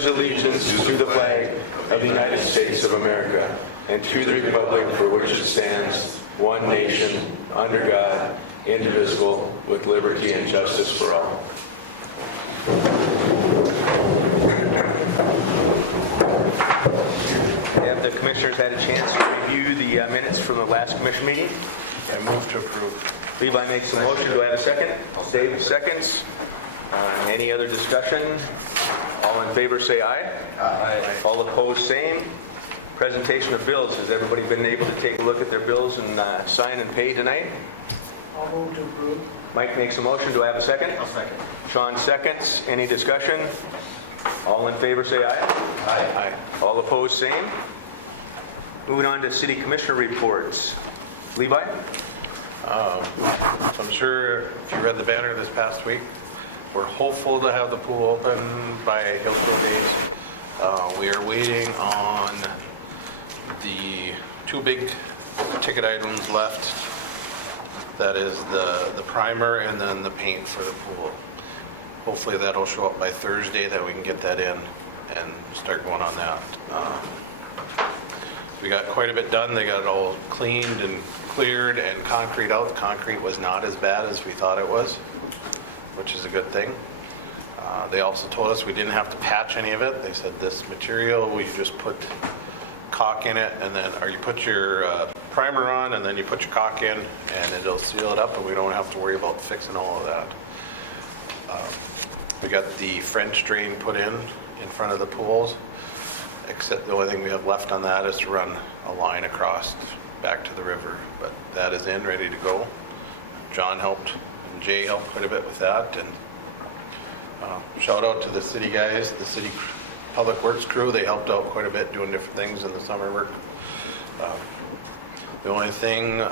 pledge allegiance to the flag of the United States of America and to the republic for which it stands, one nation, under God, indivisible, with liberty and justice for all. Have the commissioners had a chance to review the minutes from the last commission meeting? I move to approve. Levi makes a motion. Do I have a second? Dave seconds. Any other discussion? All in favor say aye. Aye. All opposed, same. Presentation of bills. Has everybody been able to take a look at their bills and sign and pay tonight? I'll move to approve. Mike makes a motion. Do I have a second? I'll second. Sean seconds. Any discussion? All in favor say aye. Aye. All opposed, same. Moving on to city commissioner reports. Levi? So I'm sure if you read the banner this past week, we're hopeful to have the pool open by Hillsborough Days. We are waiting on the two big ticket items left. That is the primer and then the paint for the pool. Hopefully that'll show up by Thursday, that we can get that in and start going on that. We got quite a bit done. They got it all cleaned and cleared and concrete out. The concrete was not as bad as we thought it was, which is a good thing. They also told us we didn't have to patch any of it. They said this material, we just put caulk in it, and then, or you put your primer on and then you put your caulk in and it'll seal it up, and we don't have to worry about fixing all of that. We got the French drain put in front of the pools, except the only thing we have left on that is to run a line across back to the river. But that is in, ready to go. John helped and Jay helped quite a bit with that. And shout out to the city guys, the city public works crew. They helped out quite a bit doing different things in the summer work. The only thing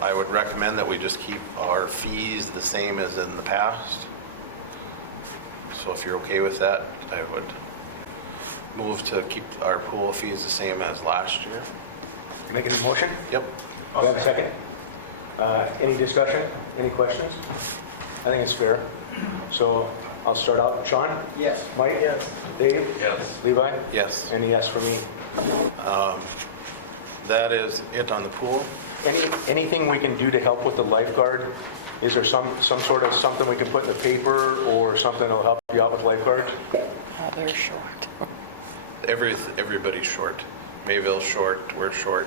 I would recommend that we just keep our fees the same as in the past. So if you're okay with that, I would move to keep our pool fees the same as last year. You making a motion? Yep. Do I have a second? Any discussion? Any questions? I think it's fair. So I'll start out. Sean? Yes. Mike? Yes. Dave? Yes. Levi? Yes. Any yes for me? That is it on the pool. Anything we can do to help with the lifeguard? Is there some sort of something we can put in the paper or something that'll help you out with lifeguards? They're short. Everybody's short. Mayville's short. We're short.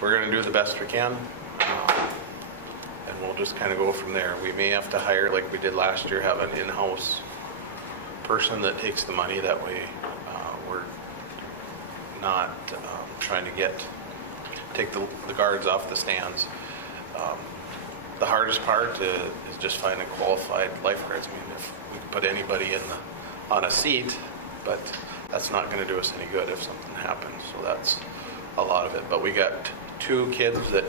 We're going to do the best we can, and we'll just kind of go from there. We may have to hire, like we did last year, have an in-house person that takes the money. That way, we're not trying to take the guards off the stands. The hardest part is just finding qualified lifeguards. I mean, if we could put anybody on a seat, but that's not going to do us any good if something happens. So that's a lot of it. But we got 2 kids that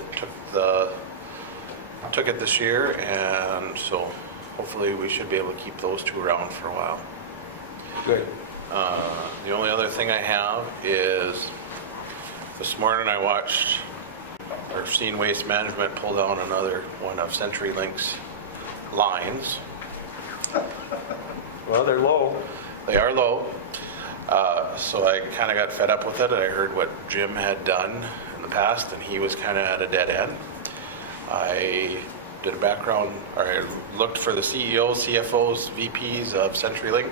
took it this year, and so hopefully we should be able to keep those 2 around for a while. Good. The only other thing I have is this morning I watched or seen Waste Management pull down another one of CenturyLink's lines. Well, they're low. They are low. So I kind of got fed up with it. I heard what Jim had done in the past, and he was kind of at a dead end. I did a background, or I looked for the CEOs, CFOs, VPs of CenturyLink,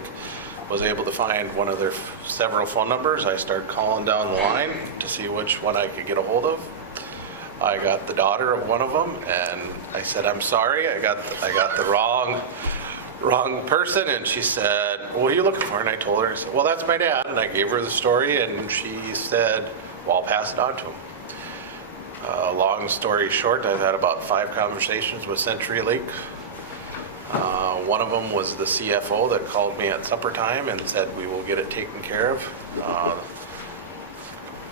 was able to find one of their several phone numbers. I started calling down the line to see which one I could get a hold of. I got the daughter of one of them, and I said, "I'm sorry, I got the wrong person." And she said, "Well, what are you looking for?" And I told her, I said, "Well, that's my dad." And I gave her the story, and she said, "Well, I'll pass it on to him." Long story short, I've had about 5 conversations with CenturyLink. One of them was the CFO that called me at supper time and said, "We will get it taken care of."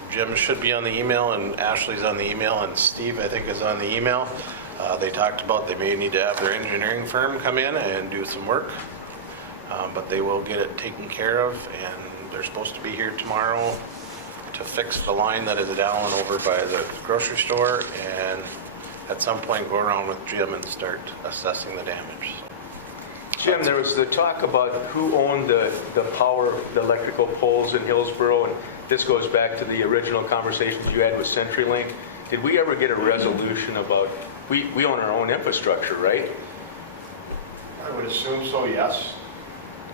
Jim should be on the email, and Ashley's on the email, and Steve, I think, is on the email. They talked about they may need to have their engineering firm come in and do some work, but they will get it taken care of, and they're supposed to be here tomorrow to fix the line that is down over by the grocery store, and at some point go around with Jim and start assessing the damage. Jim, there was the talk about who owned the power, the electrical poles in Hillsborough, and this goes back to the original conversations you had with CenturyLink. Did we ever get a resolution about, we own our own infrastructure, right? I would assume so, yes.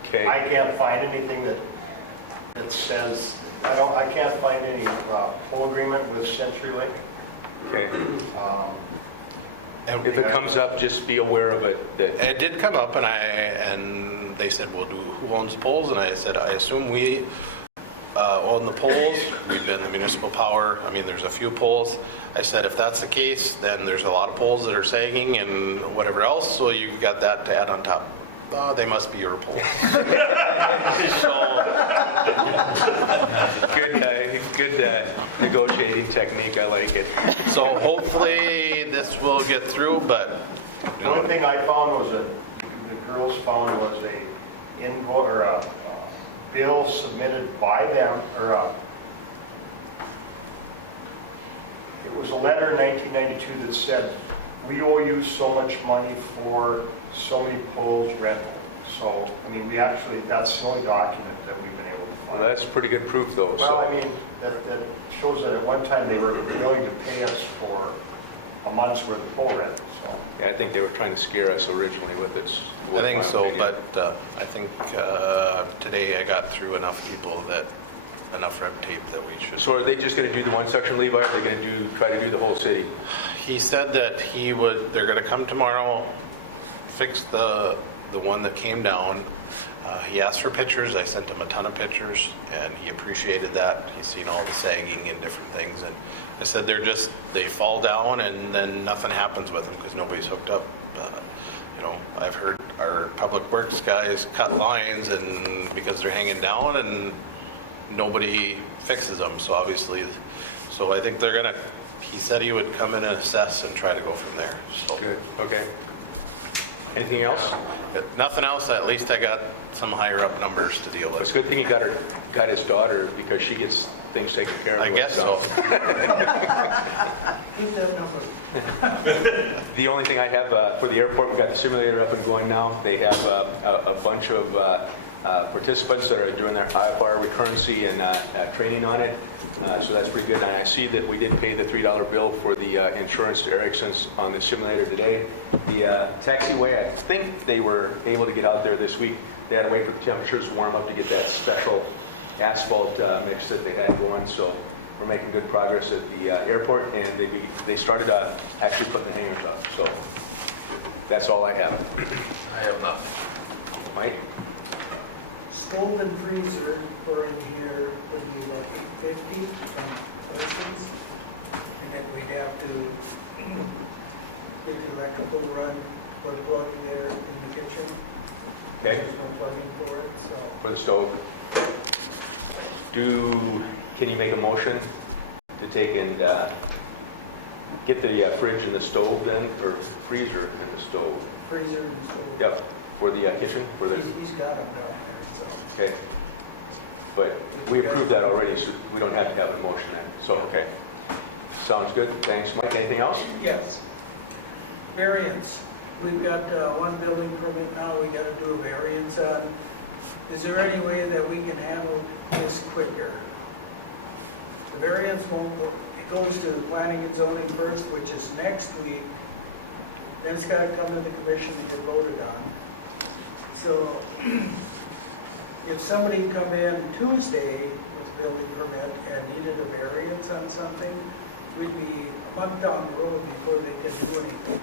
Okay. I can't find anything that says, I can't find any full agreement with CenturyLink. Okay. And If it comes up, just be aware of it. That it did come up, and they said, well, who owns the poles? And I said, I assume we own the poles. We've been the municipal power. I mean, there's a few poles. I said, if that's the case, then there's a lot of poles that are sagging and whatever else, so you got that to add on top. Oh, they must be your poles. good negotiating technique. I like it. So hopefully this will get through, but The only thing I found was the girls found was a invoice or a bill submitted by them, or it was a letter in 1992 that said, we owe you so much money for so many poles rental. So, I mean, that's the only document that we've been able to Well, find. that's pretty good proof, though. Well, I mean, that shows that at one time they were willing to pay us for a month's worth of pole rental, so. Yeah, I think they were trying to scare us originally with it. I think so. But I think today I got through enough people that enough red tape that we should. So are they just going to do the one section, Levi? Or are they going to try to do the whole city? He said that they're going to come tomorrow, fix the one that came down. He asked for pictures. I sent him a ton of pictures, and he appreciated that. He's seen all the sagging and different things. And I said they fall down, and then nothing happens with them because nobody's hooked up. I've heard our public works guys cut lines, and because they're hanging down, and nobody fixes them. So obviously, I think they're going to. He said he would come in and assess and try to go from there. So. Good, okay. Anything else? If nothing else, at least I got some higher up numbers to deal It's with. a good thing he got his daughter, because she gets things taken care of. I guess so. Keep that number. The only thing I have for the airport, we've got the simulator up and going now. They have a bunch of participants that are doing their IFR recurrency and training on it. So that's pretty good. And I see that we did pay the $3 bill for the insurance to Erickson's on the simulator today. The taxiway, I think they were able to get out there this week. They had to wait for the temperatures to warm up to get that special asphalt mix that they had going. So we're making good progress at the airport, and they started actually putting the hangers up. So that's all I have. I have nothing. Mike? Stove and freezer for in here would be like $850 from Oceans. And then we'd have to get the electrical run or plug there in the kitchen. Okay. There's no plugging for it, so. For the stove. Can you make a motion to take and get the fridge and the stove then, or freezer and the stove? Freezer and stove. Yep, for the kitchen, for the, He's got them down there, so. okay. But we approved that already, so we don't have to have a motion then. So, okay. Sounds good. Thanks, Mike. Anything else? Yes. Variance. We've got one building permit now we got to do a variance on. Is there any way that we can handle this quicker? The variance won't, it goes to planning and zoning first, which is next week. Then it's got to come to the commission to get voted on. So if somebody come in Tuesday with a building permit and needed a variance on something, we'd be a month down the road before they can do anything.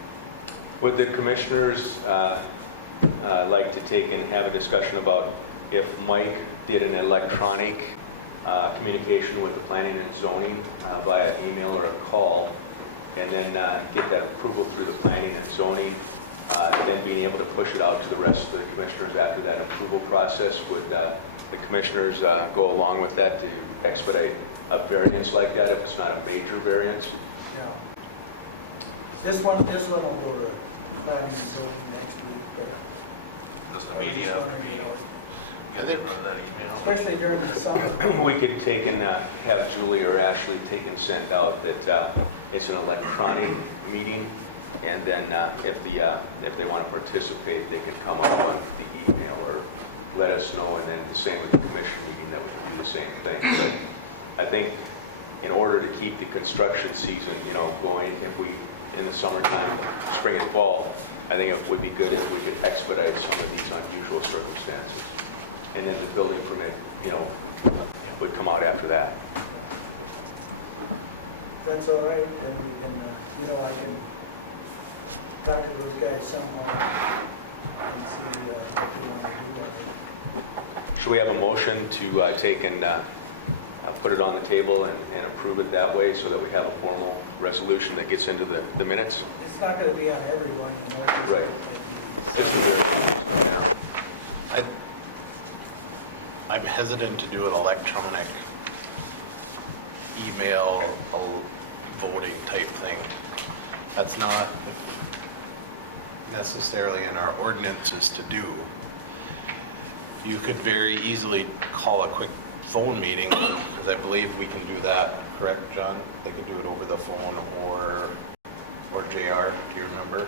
Would the commissioners like to take and have a discussion about if Mike did an electronic communication with the planning and zoning via email or a call, and then get that approval through the planning and zoning, and then being able to push it out to the rest of the commissioners after that approval process? Would the commissioners go along with that to expedite a variance like that if it's not a major variance? Yeah. This one will go to planning and zoning next week, but. Does the media have to be, can they run that email? Especially during the summer. We could take and have Julie or Ashley take and send out that it's an electronic meeting, And then if they want to participate, they can come up on the email or let us know, and then the same with the commission meeting, that we can do the same thing. But I think in order to keep the construction season, going, if we, in the summertime, spring and fall, I think it would be good if we could expedite some of these unusual circumstances. And then the building permit, would come out after that. That's all right, and we can, I can talk to those guys somehow and see what they want to do with it. Should we have a motion to take and put it on the table and approve it that way, so that we have a formal resolution that gets into the minutes? It's not going to be on everyone, Right. Just a very, I'm hesitant to do an electronic email voting type thing. That's not necessarily in our ordinances to do. You could very easily call a quick phone meeting, because I believe we can do that, correct, John? They can do it over the phone or JR, do you remember?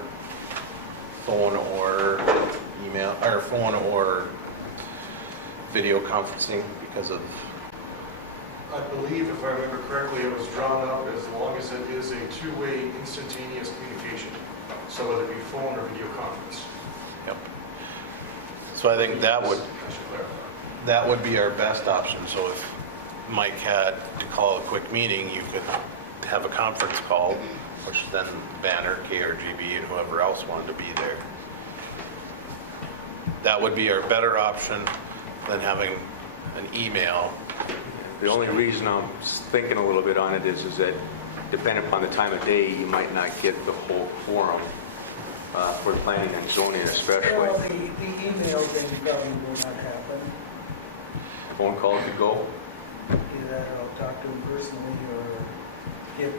Phone or email, or phone or video conferencing because of, I believe, if I remember correctly, it was drawn up as long as it is a two-way instantaneous communication. So whether it be phone or video conference. yep. So I think that would, I should clarify. that would be our best option. So if Mike had to call a quick meeting, you could have a conference call, which then Banner, KRGB, and whoever else wanted to be there. That would be our better option than having an email. the only reason I'm thinking a little bit on it is that depending upon the time of day, you might not get the whole quorum for planning and zoning especially. Well, the email thing probably will not happen. Phone call could go. Either that or I'll talk to him personally, or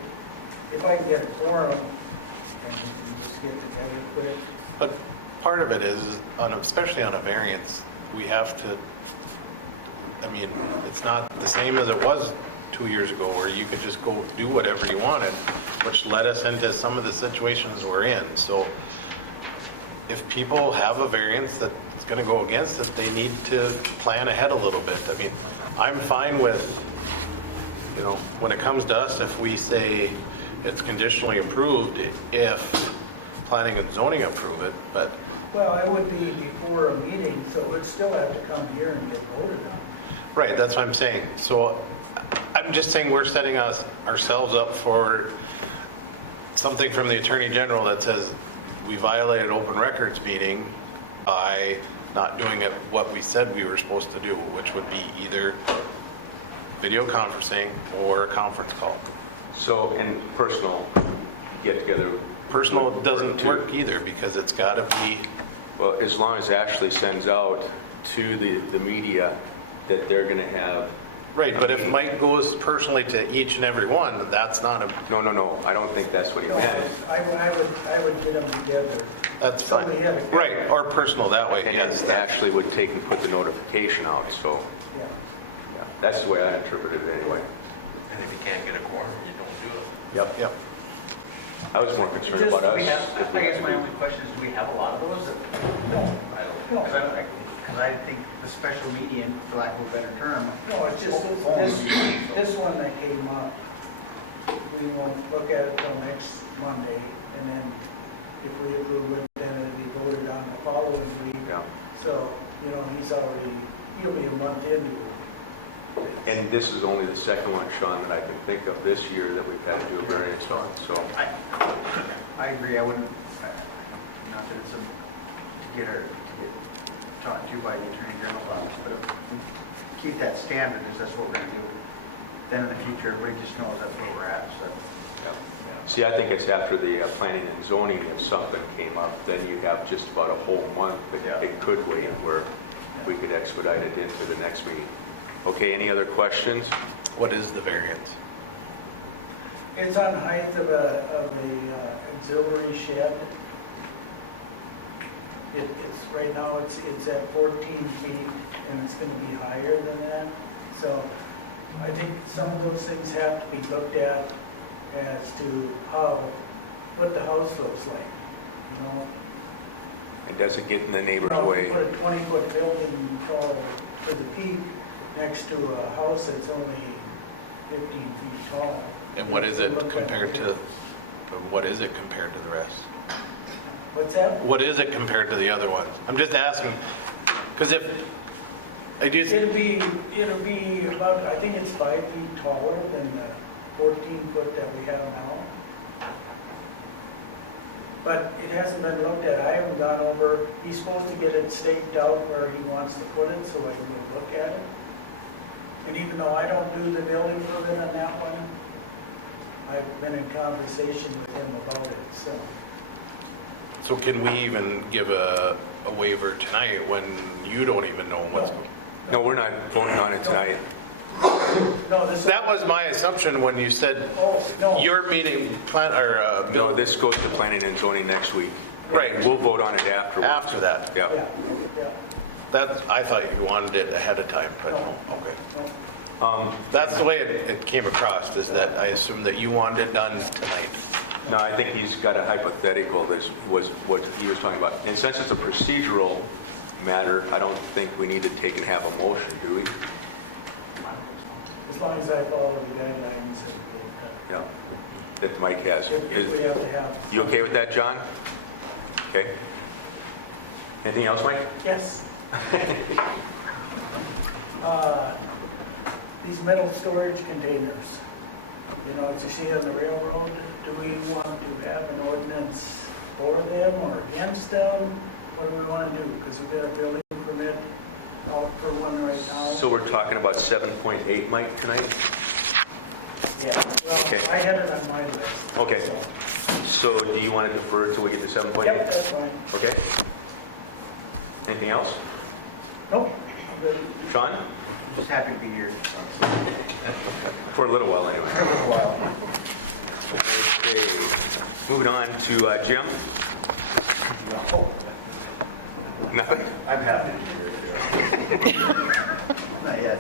if I can get a quorum, and we can just get together quick. But part of it is, especially on a variance, we have to, it's not the same as it was 2 years ago where you could just go do whatever you wanted, which led us into some of the situations we're in. So if people have a variance that's going to go against it, they need to plan ahead a little bit. I'm fine with, when it comes to us, if we say it's conditionally approved, if planning and zoning approve it, but Well, it would be before a meeting, so it would still have to come here and get voted on. right, that's what I'm saying. So I'm just saying we're setting ourselves up for something from the Attorney General that says we violated open records meeting by not doing it what we said we were supposed to do, which would be either video conferencing or a conference call. So, and personal get together. Personal doesn't too. work either because it's got to be, Well, as long as Ashley sends out to the media that they're going to have. right, but if Mike goes personally to each and every one, that's not a, No, I don't think that's what he No, meant. I would get them together. that's fine. Somebody had a- Right, or personal that way, And yes. then Ashley would take and put the notification out, so Yeah. yeah, that's the way I interpreted it anyway. And if you can't get a quorum, you don't do it. Yep. Yep. I was more concerned Just, about us. we have, if we I guess had my to- only question is, do we have a lot of those? No, Because I think the special median, for lack of a better term. no, it's just this one that came up. We won't look at it till next Monday, and then if we approve it, then it'll be voted on the following week. Yeah. So, he'll be a month into it. And this is only the second one, Sean, that I can think of this year that we've had to do a variance on, so. I agree, I wouldn't, not that it's get talked to by the Attorney General's office, but if we keep that standard, is that's what we're going to do. Then in the future, everybody just knows that's where we're at, so. See, I think it's after the planning and zoning, if something came up, then you have just about a whole month that it could wait where we could expedite it into the next meeting. Okay, any other questions? What is the variance? It's on height of a auxiliary shed. Right now, it's at 14 feet, and it's gonna be higher than that. So I think some of those things have to be looked at as to how what the house looks like, you know? It doesn't get in the neighbor's You know, way. put a 20-foot building tall to the peak next to a house that's only 15 feet tall. And what is it Look like compared to, it. what is it compared to the rest? What's that? What is it compared to the other ones? I'm just asking, because if, I just, It'll be about, I think it's 5 feet taller than the 14-foot that we have now. But it hasn't been looked at. I haven't gone over, he's supposed to get it staked out where he wants to put it so I can go look at it. And even though I don't do the building permit on that one, I've been in conversation with him about it, so. so can we even give a waiver tonight when you don't even know what's going? No, we're not voting on it tonight. No, this. That was my assumption when you said Oh, no. your meeting plan, or, No, Bill, this goes to planning and zoning next week. Right. We'll vote on it afterwards. after that. Yeah. Yeah, yeah. That, I thought you wanted it ahead of time, but, No. okay. No. That's the way it came across, is that I assumed that you wanted it done tonight. No, I think he's got a hypothetical, this was what he was talking about. And since it's a procedural matter, I don't think we need to take and have a motion, do we? As long as I follow the guidelines and Yeah. That Mike has. if we have to have. You okay with that, John? Okay. Anything else, Mike? Yes. These metal storage containers, you know, as you see on the railroad, do we want to have an ordinance for them or against them? What do we want to do? Because we've got a building permit out for one right now. So we're talking about 7.8, Mike, tonight? Yeah, well, Okay. I had it on my list. Okay. so. So do you want to defer until we get to 7.8? Yep, that's fine. Okay. Anything else? Nope, I'm good. Sean? Just happy to be here. For a little while, anyway. For a little while. Okay. Moving on to Jim. Nothing? I'm happy to be here. Not yet.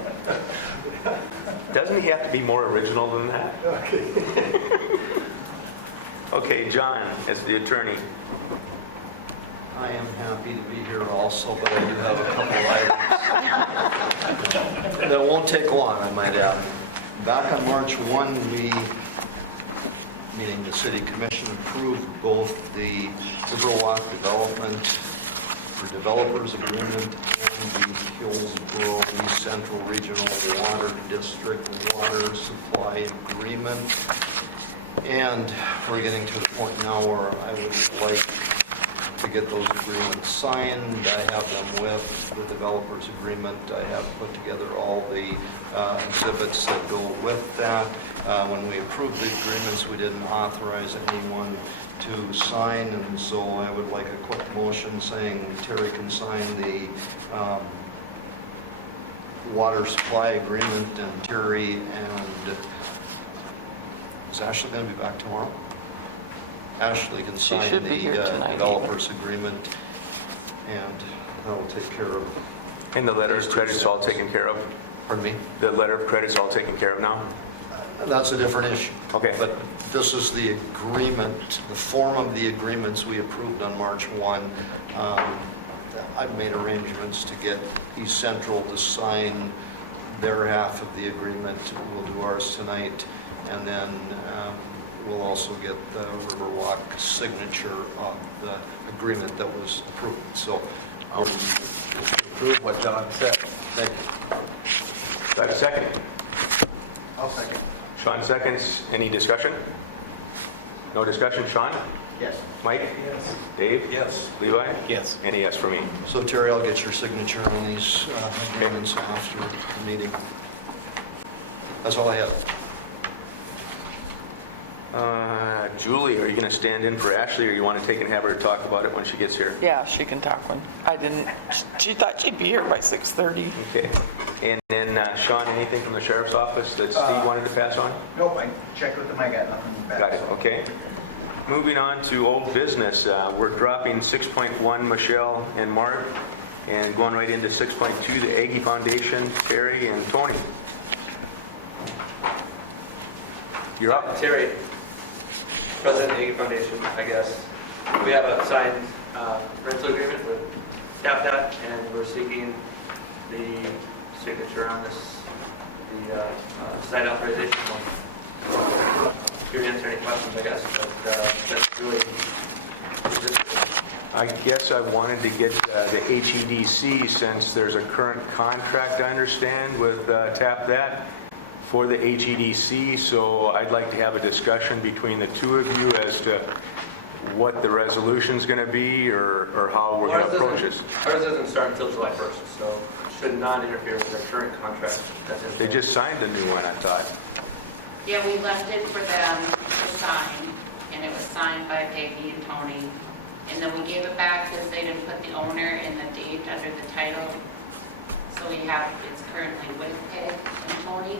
Doesn't he have to be more original than that? Okay, John, as the attorney. I am happy to be here also, but I do have a couple items that won't take long, I might add. Back on March 1, meaning the City Commission, approved both the Riverwalk Development for Developers Agreement and the Hillsborough East Central Regional Water District Water Supply Agreement. And we're getting to the point now where I would like to get those agreements signed. I have them with the developers agreement. I have put together all the exhibits that go with that. When we approved the agreements, we didn't authorize anyone to sign, and so I would like a quick motion saying Terry can sign the water supply agreement, and Terry and, is Ashley going to be back tomorrow? Ashley can sign should the be here tonight, developers agreement, and that will take care of, And the letter of credit's all taken care of? pardon me? The letter of credit's all taken care of now? That's a different issue. Okay. But this is the agreement, the form of the agreements we approved on March 1. I've made arrangements to get East Central to sign their half of the agreement. We'll do ours tonight, and then we'll also get the Riverwalk signature of the agreement that was approved. So I'll Approve what John said. thank you. Do I have a second? I'll second. Sean seconds. Any discussion? No discussion? Sean? Yes. Mike? Yes. Dave? Yes. Levi? Yes. And a yes for me. So Terry, I'll get your signature on these agreements after the meeting. That's all I have. Julie, are you going to stand in for Ashley, or you want to take and have her talk about it when she gets here? Yeah, she can talk when, I didn't, she thought she'd be here by 6:30. Okay. And then, Sean, anything from the sheriff's office that Steve wanted to pass on? Nope, I checked with them, I got nothing back. Got it, so- okay. Moving on to old business, we're dropping 6.1, Michelle and Mark, and going right into 6.2, the Aggie Foundation, Terry and Tony. You're up. Terry, President of the Aggie Foundation, I guess. We have a signed rental agreement with TapDot, and we're seeking the signature on this, the site authorization form. Here to answer any questions, I guess, but that's really just I guess I wanted to get the HEDC, since there's a current contract, I understand, with TapThat for the HEDC, so I'd like to have a discussion between the two of you as to what the resolution's going to be, or how we're going to approach this. Ours doesn't start until July 1st, so it should not interfere with our current contract. That's in They just signed a new one, I thought. Yeah, we left it for them to sign, and it was signed by Peggy and Tony. And then we gave it back because they didn't put the owner and the date under the title. So we have, it's currently with Peg and Tony,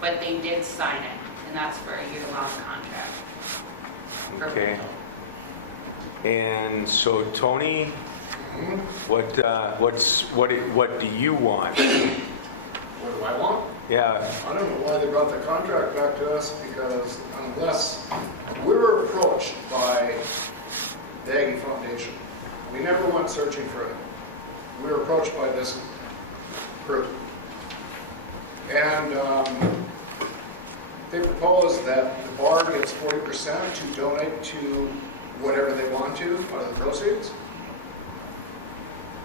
but they did sign it, and that's for a year-long contract. for Okay. rental. And so, Tony, what do you want? What do I want? Yeah, I don't know why they brought the contract back to us, because unless we were approached by the Aggie Foundation, we never went searching for it. We were approached by this group. And they proposed that the bar gets 40% to donate to whatever they want to out of the proceeds.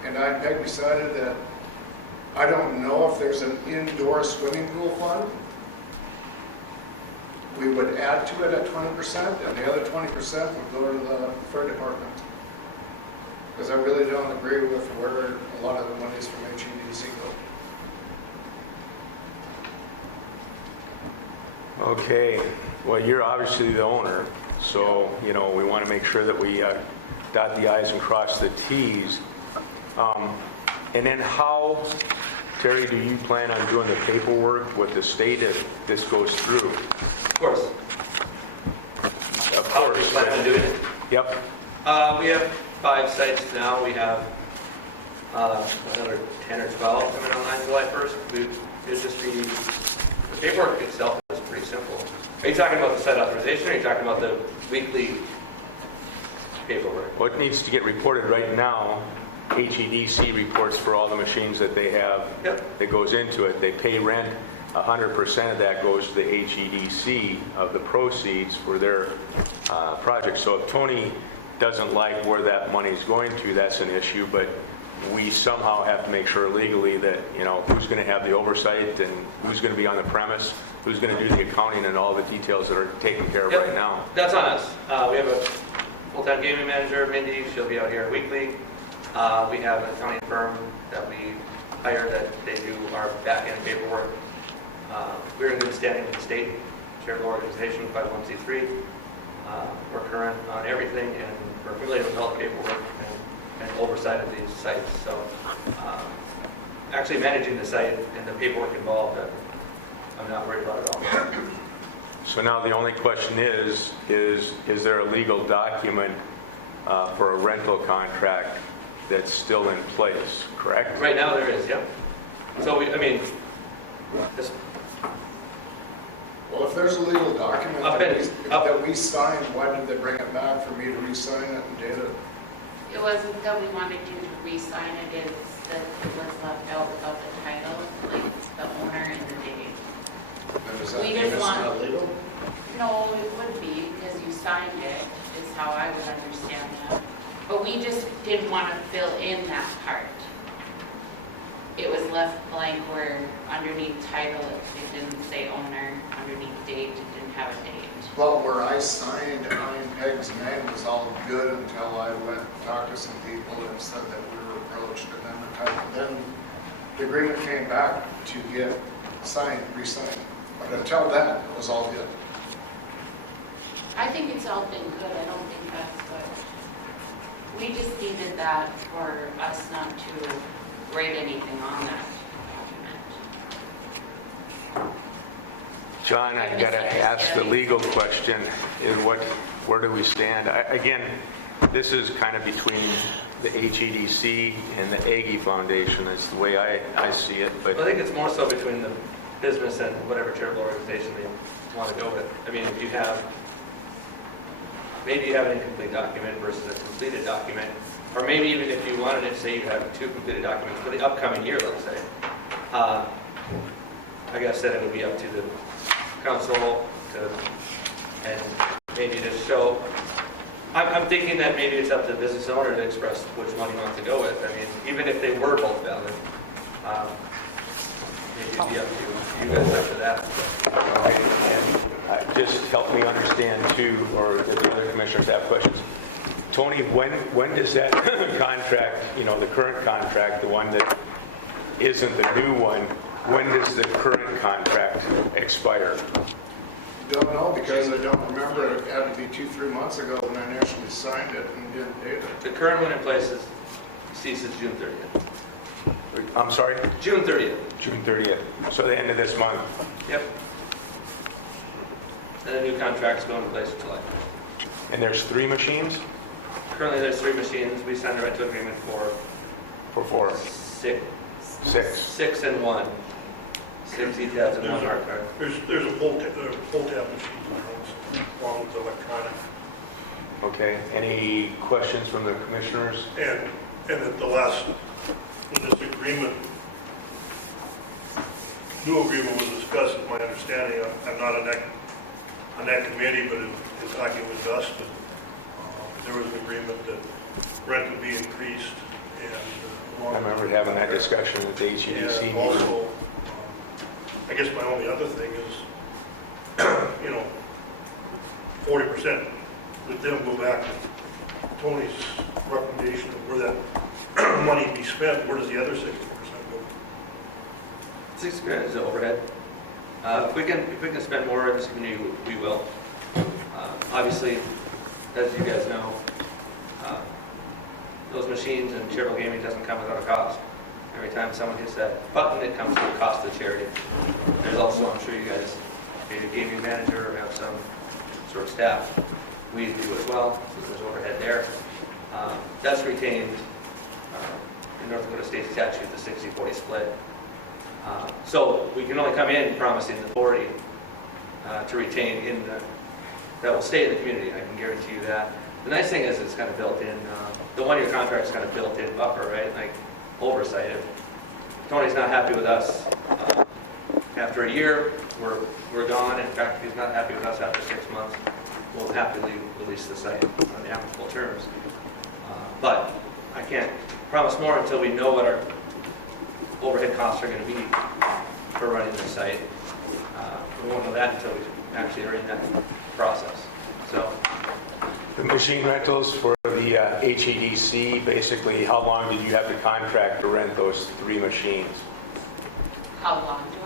And I and Peg decided that I don't know if there's an indoor swimming pool fund. We would add to it at 20%, and the other 20% would go to the fire department. Because I really don't agree with where a lot of the monies from HEDC go. okay. Well, you're obviously the owner, so, you know, we want to make sure that we dot the i's and cross the t's. And then how, Terry, do you plan on doing the paperwork with the state if this goes through? Of course. Of How we course. plan on doing it? Yep. We have 5 sites now. We have another 10 or 12 coming online July 1st. It'd just be, the paperwork itself is pretty simple. Are you talking about the site authorization, or are you talking about the weekly paperwork? What needs to get reported right now, HEDC reports for all the machines that they have. Yep. That goes into it. They pay rent, 100% of that goes to the HEDC of the proceeds for their project. So if Tony doesn't like where that money's going to, that's an issue, but we somehow have to make sure legally that, you know, who's going to have the oversight and who's going to be on the premise, who's going to do the accounting and all the details that are taken care of Yep. right now. That's on us. We have a full-time gaming manager, Mindy. She'll be out here weekly. We have an accounting firm that we hire that they do our back-end paperwork. We're in good standing with the state charitable organization, 501c3. We're current on everything, and we're familiar with all the paperwork and oversight of these sites. So actually managing the site and the paperwork involved, I'm not worried about at all. So now the only question is there a legal document for a rental contract that's still in place, correct? Right now there is, yep. So, this, Well, if there's a legal document that we signed, why did they bring it back for me to re-sign it and date it? It wasn't that we wanted you to re-sign it, it's that it was left out without the title, like the owner and the date. And does that We mean didn't it's want- not legal? No, it would be, because you signed it, is how I would understand that. But we just didn't want to fill in that part. It was left blank where underneath title, it didn't say owner, underneath date, it didn't have a date. Well, where I signed Iron Peg's name was all good until I went and talked to some people and said that we were approached. And then the agreement came back to get signed, re-signed. But until then, it was all good. I think it's all been good, I don't think that's what, we just needed that for us not to write anything on that document. John, I gotta ask the legal question, where do we stand? Again, this is kind of between the HEDC and the Aggie Foundation, is the way I see it, but I think it's more so between the business and whatever charitable organization they want to go with. I mean, if you have maybe you have an incomplete document versus a completed document. Or maybe even if you wanted to say you have 2 completed documents for the upcoming year, let's say. I guess then it would be up to the council to, and maybe to show, I'm thinking that maybe it's up to the business owner to express which one he wants to go with. I mean, even if they were both valid, maybe it'd be up to you guys after that. And just help me understand too, or if the other commissioners have questions. Tony, when does that contract, the current contract, the one that isn't the new one, when does the current contract expire? Don't know, because I don't remember, it had to be 2-3 months ago when I initially signed it and didn't date it. The current one in place ceases June 30th. I'm sorry? June 30th. June 30th. So the end of this month. Yep. And the new contract's going in place in July 1st. And there's 3 machines? Currently, there's 3 machines. We signed a rental agreement for 4. 6 6. and 1. 6 E-tabs and 1 hard card. There's a pull tab machine along with the electronic. Okay. Any questions from the commissioners? And at the last, when this agreement, new agreement was discussed, is my understanding, I'm not on that committee, but in talking with Dustin, there was an agreement that rent would be increased and. I remember having that discussion at the HEDC And meeting. also, I guess my only other thing is, 40% with them go back to Tony's recommendation of where that money be spent. Where does the other 60% go? 60% is overhead. If we can spend more in this community, we will. Obviously, as you guys know, those machines and charitable gaming doesn't come without a cost. Every time someone hits that button, it comes to the cost of the charity. There's also, I'm sure you guys, maybe a gaming manager or have some sort of staff. We do as well, so there's overhead there. That's retained in North Dakota State statute, the 60-40 split. So we can only come in promising the 40 to retain that will stay in the community. I can guarantee you that. The nice thing is it's kind of built in, the one-year contract is kind of built in buffer, right? Like oversight. If Tony's not happy with us, after a year, we're gone. In fact, if he's not happy with us after 6 months, we'll happily release the site on the applicable terms. But I can't promise more until we know what our overhead costs are going to be for running the site. We won't know that until we actually are in that process. So. The machine rentals for the HEDC, basically, how long did you have the contract to rent those 3 machines? How long do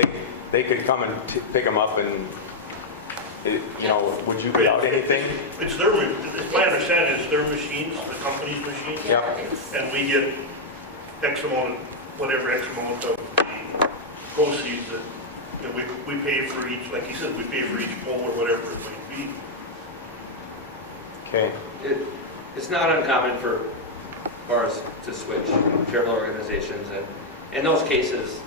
I? They could come and pick them up and, would you put out anything? It's their, my understanding is their machines, the company's machines. Yeah. And we get X amount of the proceeds that, we pay for each, like you said, we pay for each poll or whatever it might be. Okay. It's not uncommon for bars to switch charitable organizations, and in those cases,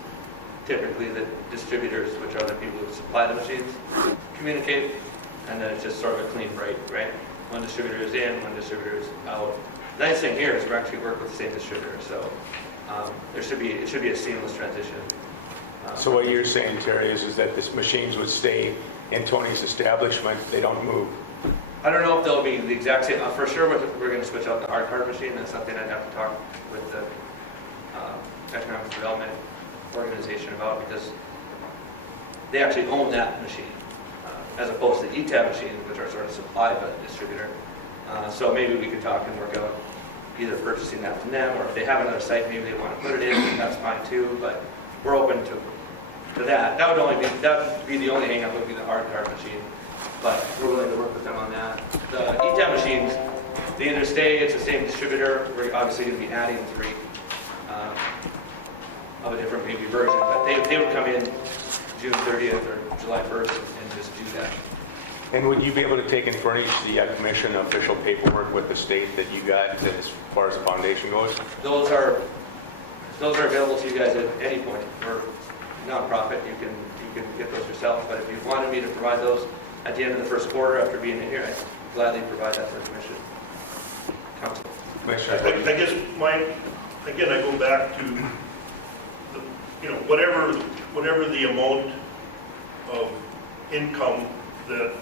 typically the distributors, which are the people who supply the machines, communicate, and then it's just sort of a clean break, right? One distributor is in, one distributor is out. The nice thing here is we actually work with the same distributor, so it should be a seamless transition. So what you're saying, Terry, is that these machines would stay in Tony's establishment, they don't move? I don't know if they'll be the exact same. For sure, we're going to switch out the hard card machine. That's something I'd have to talk with the economic development organization about, because they actually own that machine, as opposed to E-tab machines, which are sort of supplied by the distributor. So maybe we could talk and work out either purchasing that from them, or if they have another site, maybe they want to put it in, that's fine too. But we're open to that. That would be the only hang-up would be the hard card machine. But we're willing to work with them on that. The E-tab machines, they either stay, it's the same distributor. We're obviously going to be adding 3 of a different maybe version, but they would come in June 30th or July 1st and just do that. And would you be able to take and furnish the commission official paperwork with the state that you got as far as the foundation goes? Those are available to you guys at any point. We're nonprofit. You can can get those yourself, but if you wanted me to provide those at the end of the first quarter after being in here, I'd gladly provide that for the commission. Council. Commissioner, I guess again, I go back to, whatever the amount of income that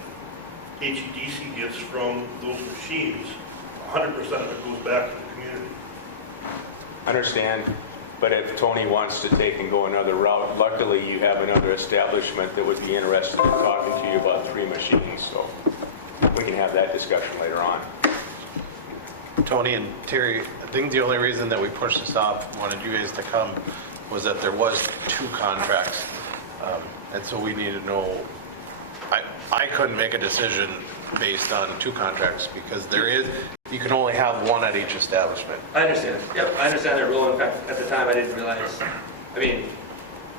HEDC gets from those machines, 100% of it goes back to the community. understand, but if Tony wants to take and go another route, luckily you have another establishment that would be interested in talking to you about 3 machines, so we can have that discussion later on. Tony and Terry, I think the only reason that we pushed this off, wanted you guys to come, was that there was 2 contracts. And so we need to know, I couldn't make a decision based on 2 contracts because you can only have one at each establishment. I understand. Yep, I understand their rule. In fact, at the time, I didn't realize,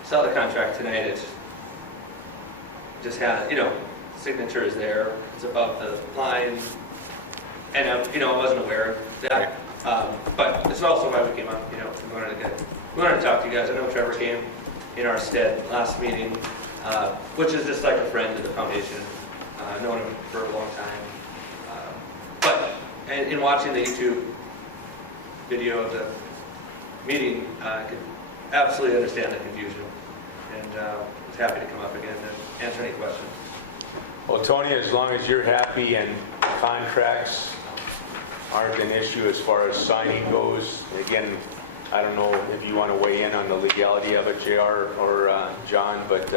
saw the contract tonight, it just had, signature is there, it's above the line, and, I wasn't aware of that. But it's also why we came up, we wanted to talk to you guys. I know Trevor came in our stead last meeting, which is just like a friend of the foundation. Known him for a long time. But in watching the YouTube video of the meeting, I could absolutely understand the confusion. And was happy to come up again and answer any questions. Well, Tony, as long as you're happy and contracts aren't an issue as far as signing goes, again, I don't know if you want to weigh in on the legality of it, JR or John, but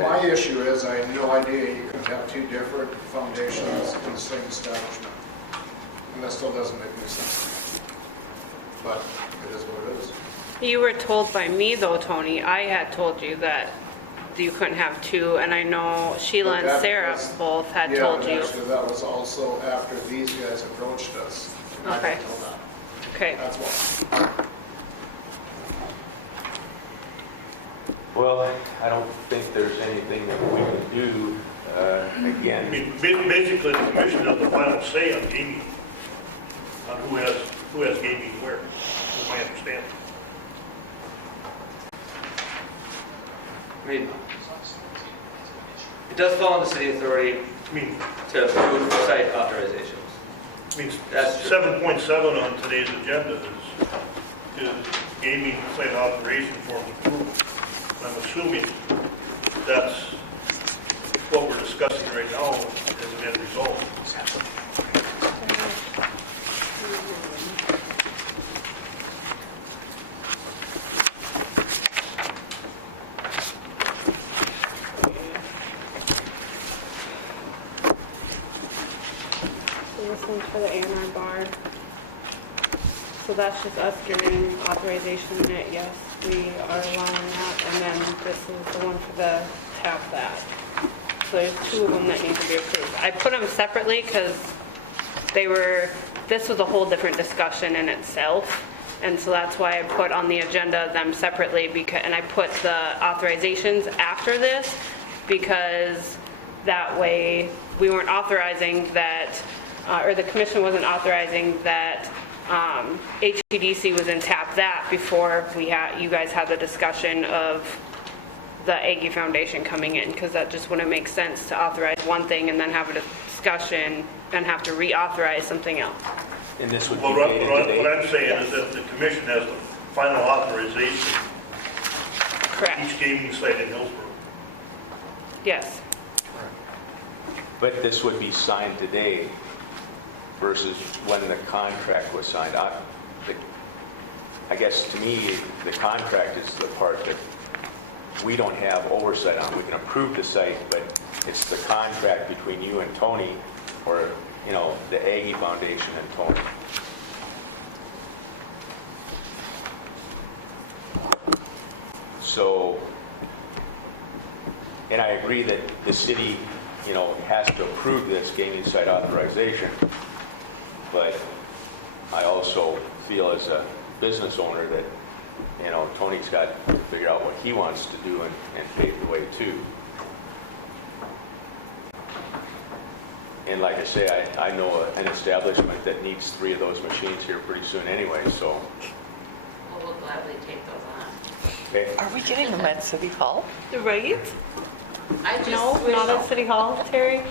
My issue is I had no idea you could have 2 different foundations in the same establishment. And that still doesn't make any sense to me. But it is what it is. You were told by me though, Tony, I had told you that you couldn't have 2, and I know Sheila But and that Sarah was- both had Yeah, told but you. actually that was also after these guys approached us. And I Okay. didn't know that. Okay. That's why. well, I don't think there's anything that we can do. Again, Basically, the commission has the final say on gaming, on who has gaming where, is my understanding. It does fall on the city authority to approve site authorizations. That's true. 7.7 on today's agenda is gaming site authorization form approval. I'm assuming that's what we're discussing right now as an end result. This one's for the A&R bar. So that's just us giving authorization in it, yes, we are allowing that, and then this is the one for the tap that. So there's 2 of them that need to be approved. I put them separately because this was a whole different discussion in itself, and so that's why I put on the agenda them separately, and I put the authorizations after this, because that way we weren't authorizing that, or the commission wasn't authorizing that HEDC was in tap that before you guys had the discussion of the Aggie Foundation coming in, because that just wouldn't make sense to authorize one thing and then have a discussion and have to reauthorize something else. and this would be Well, dated today. what I'm saying is that the commission has the final authorization for Correct. each gaming site in Hillsborough. Yes. But this would be signed today versus when the contract was signed. I guess to me, the contract is the part that we don't have oversight on. We can approve the site, but it's the contract between you and Tony, or, the Aggie Foundation and Tony. So, and I agree that the city, has to approve this gaming site authorization, but I also feel as a business owner that, Tony's got to figure out what he wants to do and pave the way too. And like I say, I know an establishment that needs 3 of those machines here pretty soon anyway, so. We'll gladly take those on. Okay? Are we getting them at City Hall? Right? I just No, wish- not at City Hall, Terry?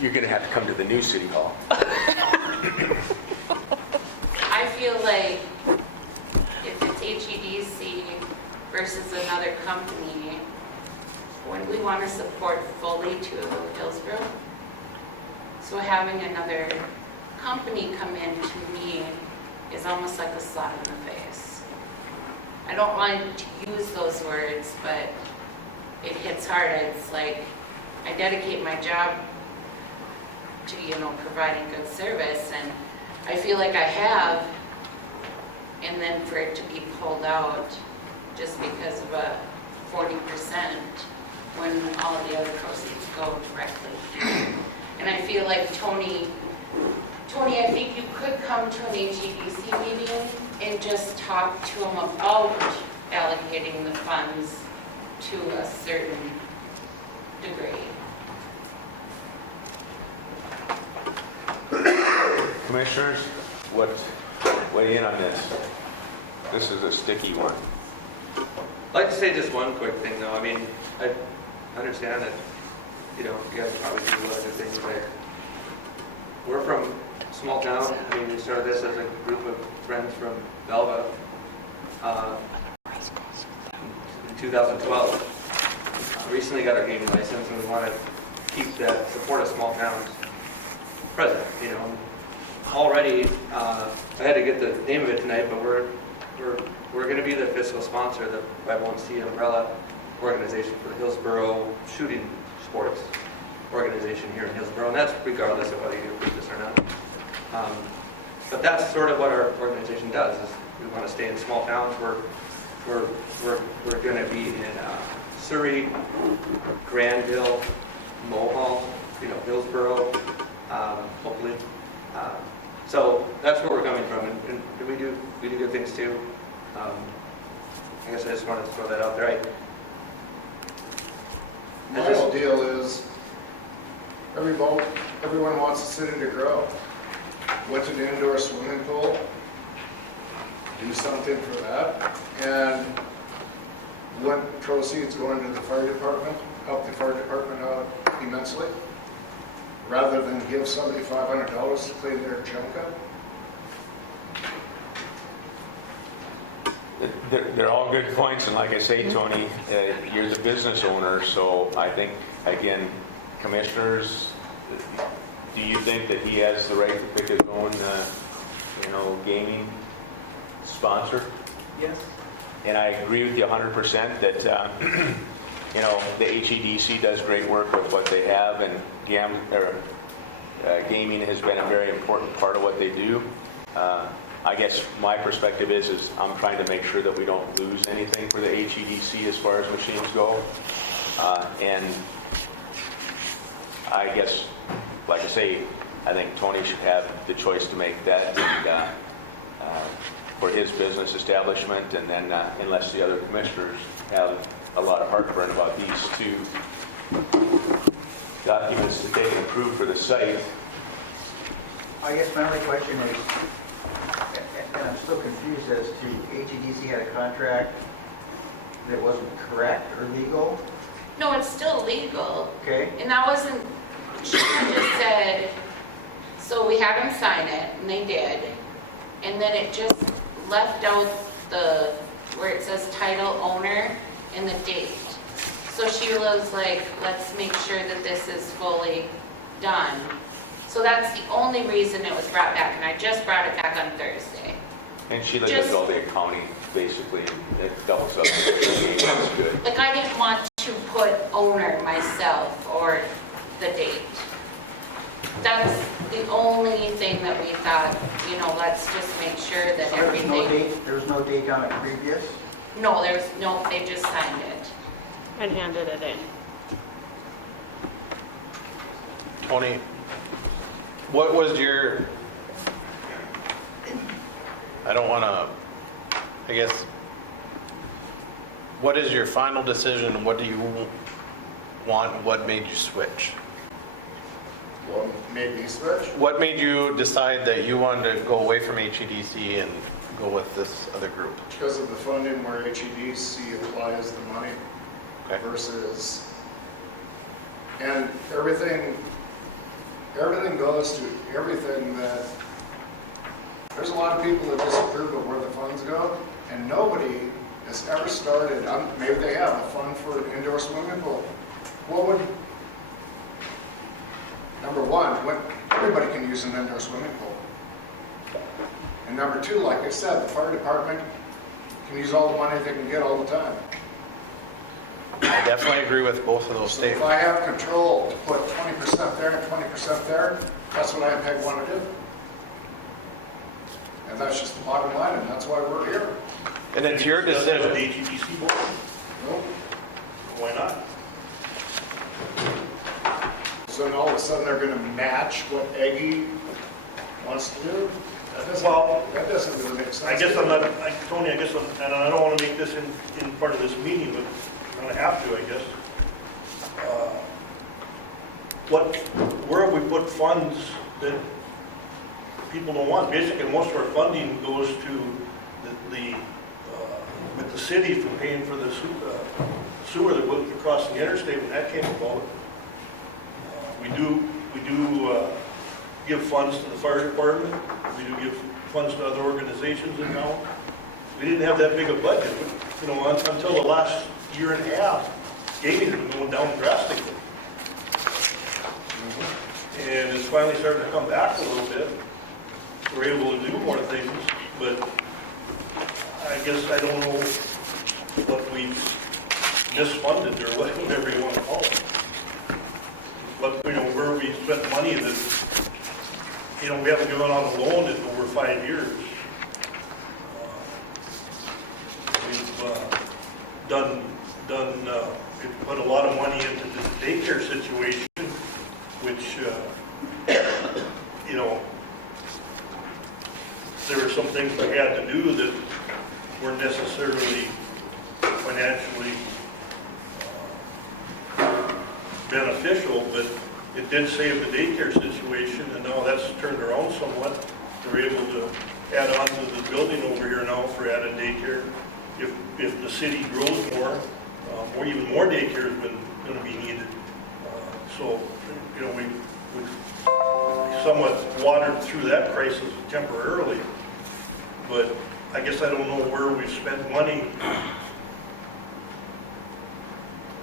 You're going to have to come to the new City Hall. I feel like if it's HEDC versus another company, when we want to support fully to Hillsborough, so having another company come in to me is almost like a slap in the face. I don't want to use those words, but it hits hard. It's like I dedicate my job to, providing good service, and I feel like I have, and then for it to be pulled out just because of a 40% when all of the other proceeds go directly. And I feel like Tony, I think you could come to an HEDC meeting and just talk to him about allocating the funds to a certain degree. Commissioners, what weigh in on this? This is a sticky one. I'd like to say just one quick thing, though. I mean, I understand that, you guys probably do other things, but we're from a small town. I mean, we started this as a group of friends from Belva in 2012. Recently got our gaming license, and we want to keep that, support a small towns present, Already, I had to get the name of it tonight, but we're going to be the fiscal sponsor, the 501c umbrella organization for the Hillsborough Shooting Sports organization here in Hillsborough, and that's regardless of whether you approve this or not. But that's sort of what our organization does, is we want to stay in small towns. We're going to be in Surrey, Granville, Mohall, Hillsborough, hopefully. So that's where we're coming from, and we do good things too. I guess I just wanted to throw that out there. My whole deal is, everyone wants the city to grow. Went to the indoor swimming pool, do something for that, and what proceeds going to the fire department, help the fire department out immensely, rather than give somebody $500 to clean their junk up. They're all good points, and like I say, Tony, you're the business owner, so I think, again, commissioners, do you think that he has the right to pick his own, gaming sponsor? Yes. And I agree with you 100% that, the HEDC does great work with what they have, and gaming has been a very important part of what they do. I guess my perspective is I'm trying to make sure that we don't lose anything for the HEDC as far as machines go. And I guess, like I say, I think Tony should have the choice to make that for his business establishment, and then unless the other commissioners have a lot of heartburn about these two documents that they can approve for the site. I guess my only question is, and I'm still confused as to, HEDC had a contract that wasn't correct or legal, No, it's still legal. okay? And that wasn't, she just said, so we had them sign it, and they did. And then it just left out where it says title owner and the date. So she was like, let's make sure that this is fully done. So that's the only reason it was brought back, and I just brought it back on Thursday. And she does all the accounting, basically, and it doubles up. That's good. Like, I didn't want to put owner myself or the date. That's the only thing that we thought, let's just make sure that So there was no everything. date, there was no date on it previous? No, they just signed it. And handed it in. Tony, what was your, I don't want to, I guess, what is your final decision? What do you want? What made you switch? Well, made me switch. What made you decide that you wanted to go away from HEDC and go with this other group? Because of the funding where HEDC applies the money Okay. versus, and everything goes to everything that, there's a lot of people that disapprove of where the funds go, and nobody has ever started, maybe they have a fund for an indoor swimming pool. What would, number one, everybody can use an indoor swimming pool. And number two, like I said, the fire department can use all the money they can get all the time. I definitely agree with both of those So if statements. I have control to put 20% there and 20% there, that's what IMPEG want to do. And that's just the bottom line, and that's why we're here. And it's your Does that have decision. an HEDC board? Nope. Why not? So then all of a sudden they're going to match what Aggie wants to do? Well, That doesn't really make sense. I guess I'm not, Tony, I guess, and I don't want to make this in part of this meeting, but I'm going to have to, I guess. Where have we put funds that people don't want? Basically, most of our funding goes to with the city for paying for the sewer that went across the interstate when that came about. We do give funds to the fire department. We do give funds to other organizations in town. We didn't have that big a budget, you know, until the last year and a half. Gaming has been going down drastically. And it's finally starting to come back a little bit. We're able to do more things, but I guess I don't know what we've misfunded or whatever you want to call it. But, you know, where we spent money that, you know, we haven't given on a loan in over 5 years. We've put a lot of money into the daycare situation, which, you know, there were some things we had to do that weren't necessarily financially beneficial, but it did save the daycare situation, and now that's turned around somewhat. We're able to add on to the building over here now for added daycare. If the city grows more, even more daycare is going to be needed. So, you know, we somewhat watered through that crisis temporarily, but I guess I don't know where we've spent money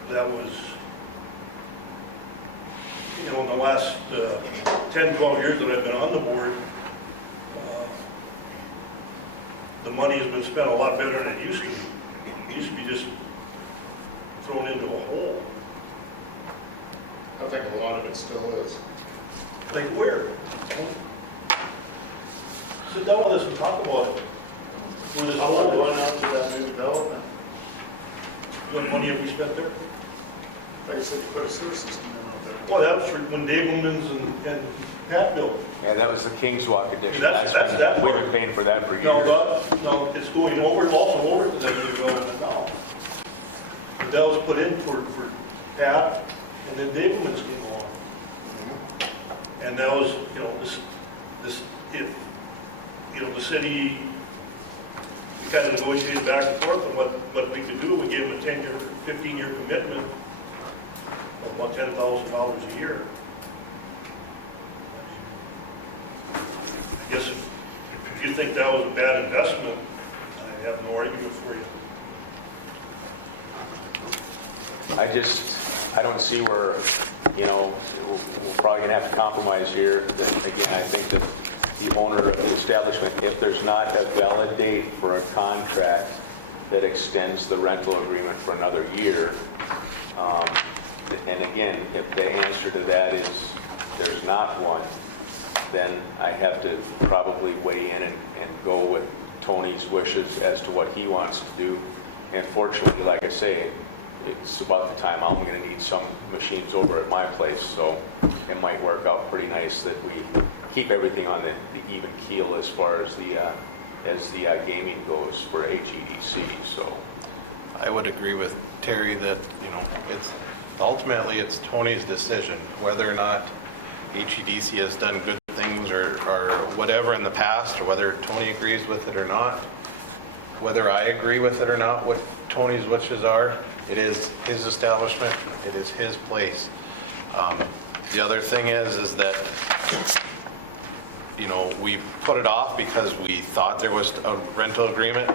that was, you know, in the last 10, 12 years that I've been on the board, the money has been spent a lot better than it used to be. It used to be just thrown into a hole. I think a lot of it still is. Like where? Sit down with us and talk about it. Where this How about hole going is. out to that new development? What money have we spent there? Like I said, you put a sewer system in out there. Well, that was for when Dave Woodman's and Pat built. Yeah, that was the Kings Walk addition. That's that We've part. been paying for that for years. No, it's going over, also over to that new development now. But that was put in for Pat, and then Dave Woodman's came along. And that was, you know, you know, the city, we kind of negotiated back and forth on what we could do. We gave them a 10-year, 15-year commitment of about $10,000 a year. I guess if you think that was a bad investment, I have no argument for you. I don't see where, you know, we're probably going to have to compromise here. Again, I think that the owner of the establishment, if there's not a valid date for a contract that extends the rental agreement for another year, and again, if the answer to that is there's not one, then I have to probably weigh in and go with Tony's wishes as to what he wants to do. And fortunately, like I say, it's about the time I'm going to need some machines over at my place, so it might work out pretty nice that we keep everything on the even keel as far as the gaming goes for HEDC. So I would agree with Terry that, you know, ultimately it's Tony's decision whether or not HEDC has done good things or whatever in the past, or whether Tony agrees with it or not, whether I agree with it or not, what Tony's wishes are, it is his establishment, it is his place. The other thing is that, you know, we put it off because we thought there was a rental agreement.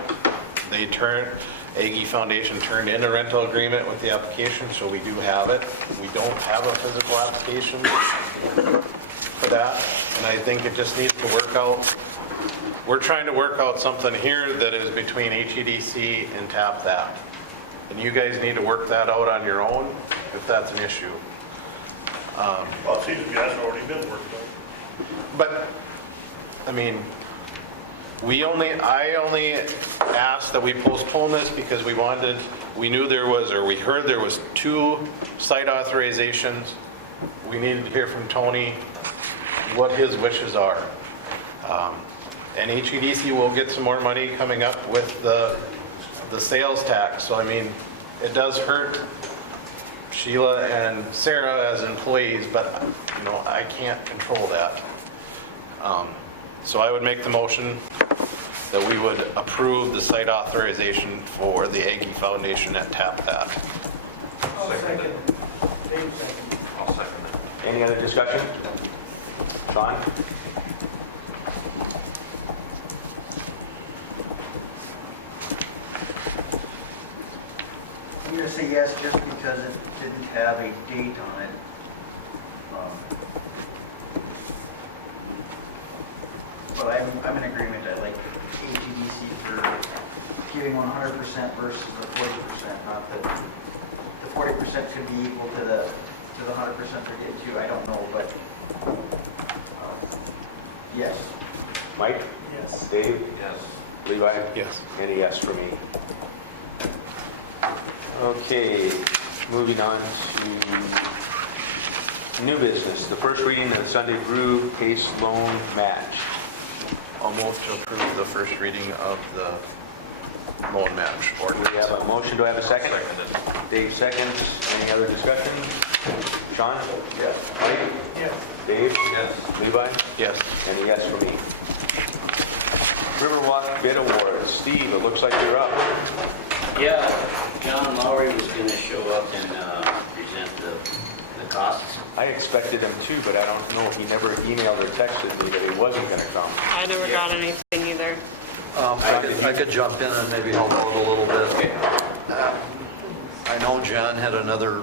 Aggie Foundation turned in a rental agreement with the application, so we do have it. We don't have a physical application for that, and I think it just needs to work out. We're trying to work out something here that is between HEDC and Tap That. And you guys need to work that out on your own if that's an issue. Well, it seems to me that's already been worked on. But, I mean, I only asked that we postpone this because we knew there was, or we heard there was 2 site authorizations. We needed to hear from Tony what his wishes are. And HEDC will get some more money coming up with the sales tax. So, I mean, it does hurt Sheila and Sarah as employees, but, you know, I can't control that. So I would make the motion that we would approve the site authorization for the Aggie Foundation at Tap That. I'll second. Dave second. I'll second that. Any other discussion? Sean? I'm gonna say yes just because it didn't have a date on it. But I'm in agreement. I like HEDC for giving 100% versus the 40%. Not that the 40% could be equal to the 100% they're getting to. I don't know, but yes. Mike? Yes. Dave? Yes. Levi? Yes. And a yes for me. Okay, moving on to new business. The first reading of the Sunday Brew Case Loan Match. I'll move to approve the first reading of the loan match ordinance. We have a motion. Do I have a second? Seconded. Dave seconds. Any other discussion? Sean? Yes. Mike? Yes. Dave? Yes. Levi? Yes. And a yes for me. Riverwalk Bid Awards. Steve, it looks like you're up. Yeah, John Lowry was going to show up and present the costs. I expected him to, but I don't know. He never emailed or texted me that he wasn't going to come. I never got anything either. I could jump in and maybe help out a little bit. I know John had another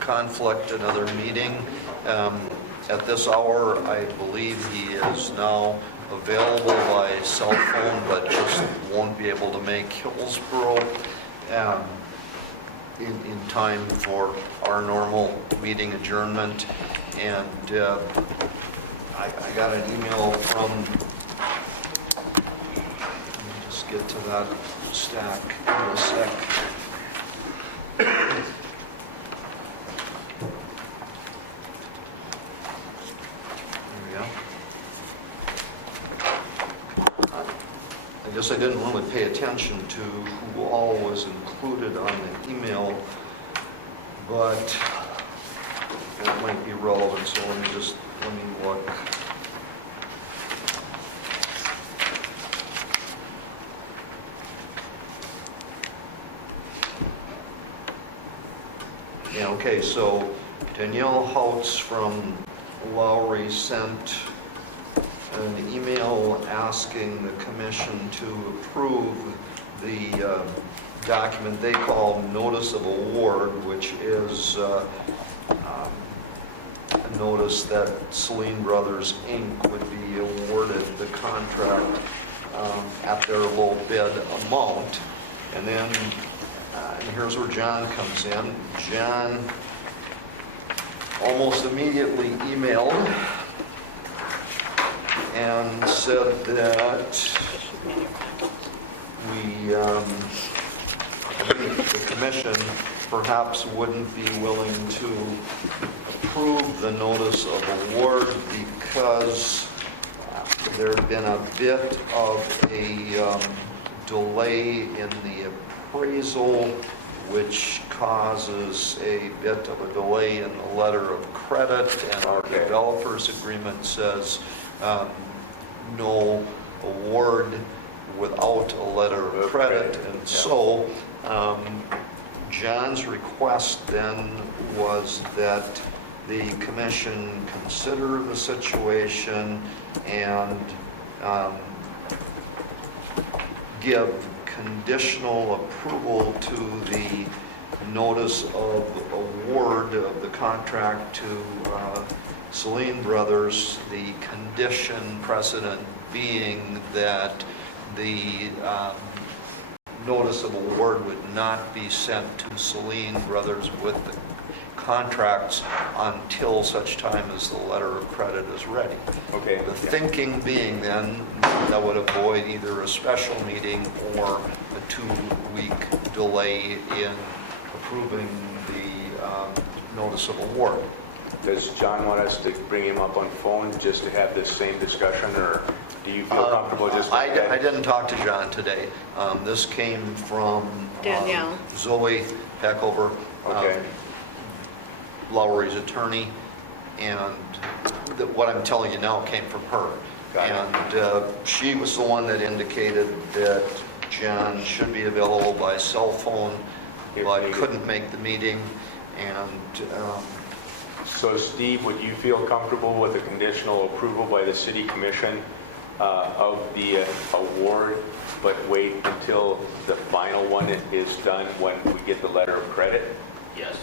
conflict, another meeting. At this hour, I believe he is now available by cell phone, but just won't be able to make Hillsborough in time for our normal meeting adjournment. And I got an email from, let me just get to that stack in a sec. There we go. I guess I didn't really pay attention to who all was included on the email, but that might be relevant, so let me look. Yeah, okay, so Danielle Houts from Lowry sent an email asking the commission to approve the document they call Notice of Award, which is a notice that Celine Brothers, Inc. would be awarded the contract at their low bid amount. And then, and here's where John comes in. John almost immediately emailed and said that the commission perhaps wouldn't be willing to approve the notice of award because there had been a bit of a delay in the appraisal which causes a bit of a delay in the letter of credit, and our Okay. developers agreement says no award without a letter of credit. And so John's request then was that the commission consider the situation and give conditional approval to the notice of award of the contract to Celine Brothers, the condition precedent being that the notice of award would not be sent to Celine Brothers with the contracts until such time as the letter of credit is ready. Okay. The thinking being then, that would avoid either a special meeting or a 2-week delay in approving the notice of award. Does John want us to bring him up on phone just to have this same discussion, or do you feel comfortable just like that? I didn't talk to John today. This came from Danielle. Zoe Peckover, Okay. Lowry's attorney, and what I'm telling you now came from her. Got it. And she was the one that indicated that John should be available by cell phone, but couldn't make the meeting. And So Steve, would you feel comfortable with a conditional approval by the city commission of the award, but wait until the final one is done when we get the letter of credit? Yes.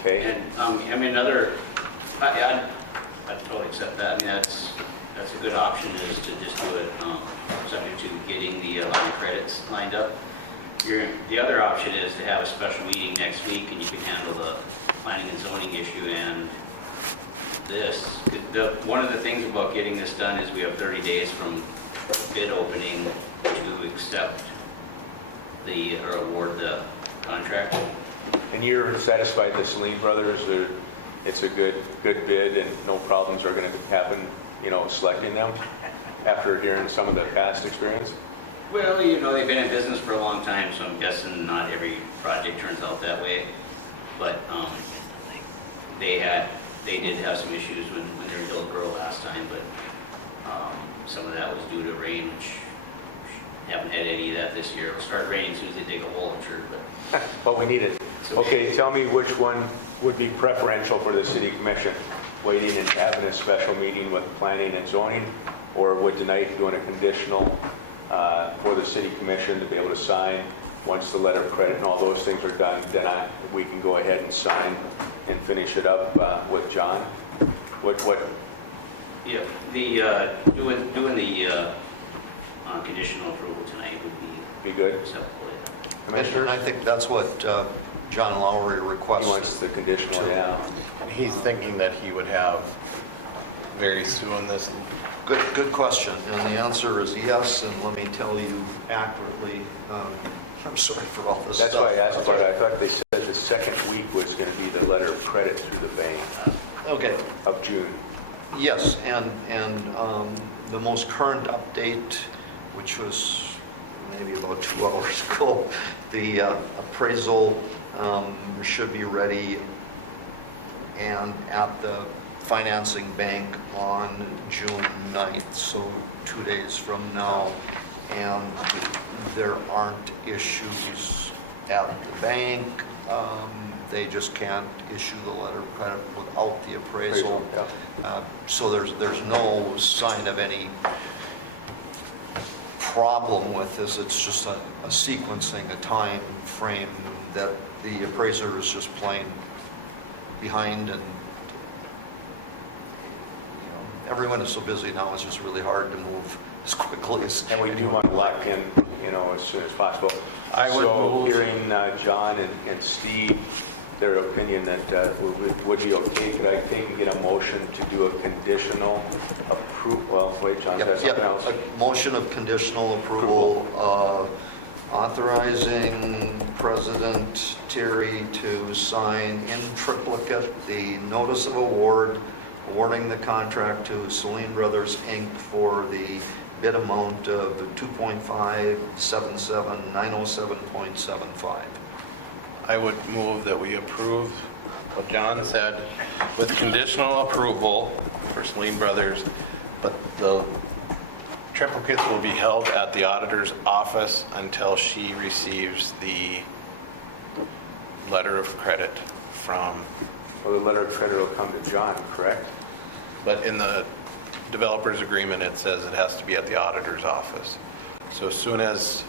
Okay? And, I mean, I'd totally accept that. I mean, that's a good option, is to just do it subject to getting the line of credits lined up. The other option is to have a special meeting next week, and you can handle the planning and zoning issue and this. One of the things about getting this done is we have 30 days from bid opening to accept or award the contract. And you're satisfied that Celine Brothers, it's a good bid and no problems are going to happen, selecting them after hearing some of the past experience? Well, they've been in business for a long time, so I'm guessing not every project turns out that way. But they did have some issues when they were Hillsborough last time, but some of that was due to rain, which haven't had any of that this year. It'll start raining as soon as they dig a hole, I'm sure, but But we need it. Okay, tell me which one would be preferential for the city commission? Waiting and having a special meeting with planning and zoning, or would tonight doing a conditional for the city commission to be able to sign once the letter of credit and all those things are done, then we can go ahead and sign and finish it up with John? yeah, doing the conditional approval tonight would Be good? acceptable. And Commissioners? I think that's what John Lowry He requested. wants the conditional, yeah. And he's thinking that he would have very soon this. Good question, and the answer is yes, and let me tell you accurately, I'm sorry for all this stuff. That's why I asked about it. I thought they said the second week was going to be the letter of credit through the bank Okay, of June. yes, and the most current update, which was maybe about 2 hours ago, the appraisal should be ready and at the financing bank on June 9th, so 2 days from now. And there aren't issues at the bank. They just can't issue the letter of credit without the appraisal. So there's no sign of any problem with this. It's just a sequencing, a time frame that the appraiser is just plain behind, and everyone is so busy now, it's just really hard to move as quickly as. And we do want to lock in, as soon as possible. I would So move- hearing John and Steve, their opinion that would be okay, could I take and get a motion to do a conditional approval? Well, wait, John, Yep, that's yep. something else. A motion of conditional approval, authorizing President Terry to sign in triplicate the notice of award, awarding the contract to Celine Brothers, Inc. for the bid amount of 2.577907.75. I would move that we approve what John said with conditional approval for Celine Brothers, but the triplicates will be held at the auditor's office until she receives the letter of credit from, Well, the letter of credit will come to John, correct? but in the developer's agreement, it says it has to be at the auditor's office. So as soon as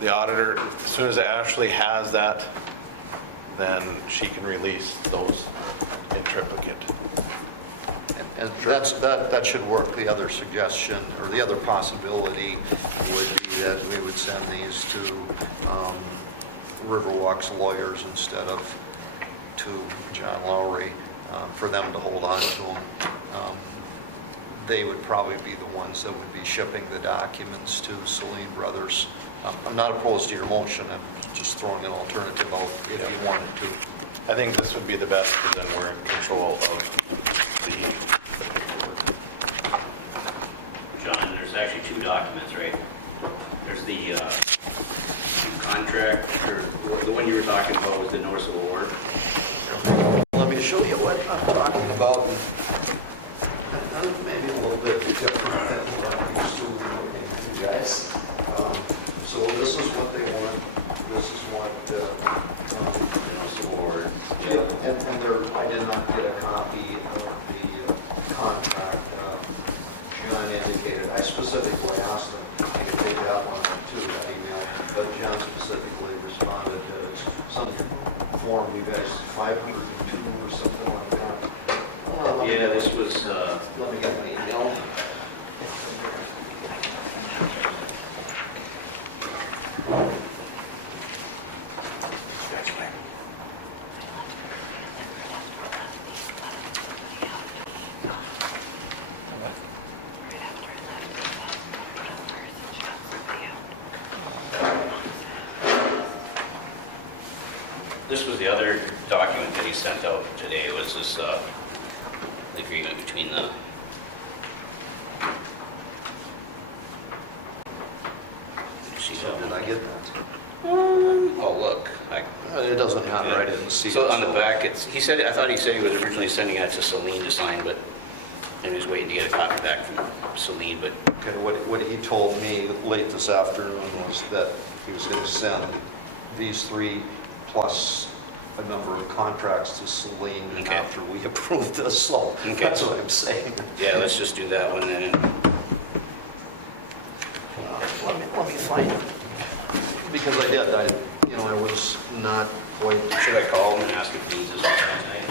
the auditor, as soon as Ashley has that, then she can release those in triplicate. And that should work. The other suggestion, or the other possibility would be that we would send these to Riverwalk's lawyers instead of to John Lowry, for them to hold on to them. They would probably be the ones that would be shipping the documents to Celine Brothers. I'm not opposed to your motion, I'm just throwing an alternative out if you wanted to. I think this would be the best, because then we're in control of the John, there's actually two documents, right? There's the contract, or the one you were talking about was the Norse Award. Let me show you what I'm talking about. And maybe a little bit different than what I'm used to looking at you guys. So this is what they want. This is what Norse Award. and I did not get a copy of the contract. John indicated, I specifically asked them if they could take that one too, that email, but John specifically responded to some form, you guys, 502 or something like that. Yeah, this was, Let me get my email. this was the other document that he sent out today, was this agreement between the, see So that did one? I get that? Oh, look. It doesn't matter, I didn't see it. So on the back, he said, I thought he said he was originally sending that to Celine to sign, but, and he was waiting to get a copy back from Celine, but Okay, what he told me late this afternoon was that he was going to send these three plus a number of contracts to Celine Okay. after we approved this, so Okay. that's what I'm saying. yeah, let's just do that one then. Let me find it. Because I was not quite Should I call him and ask if he needs this one tonight?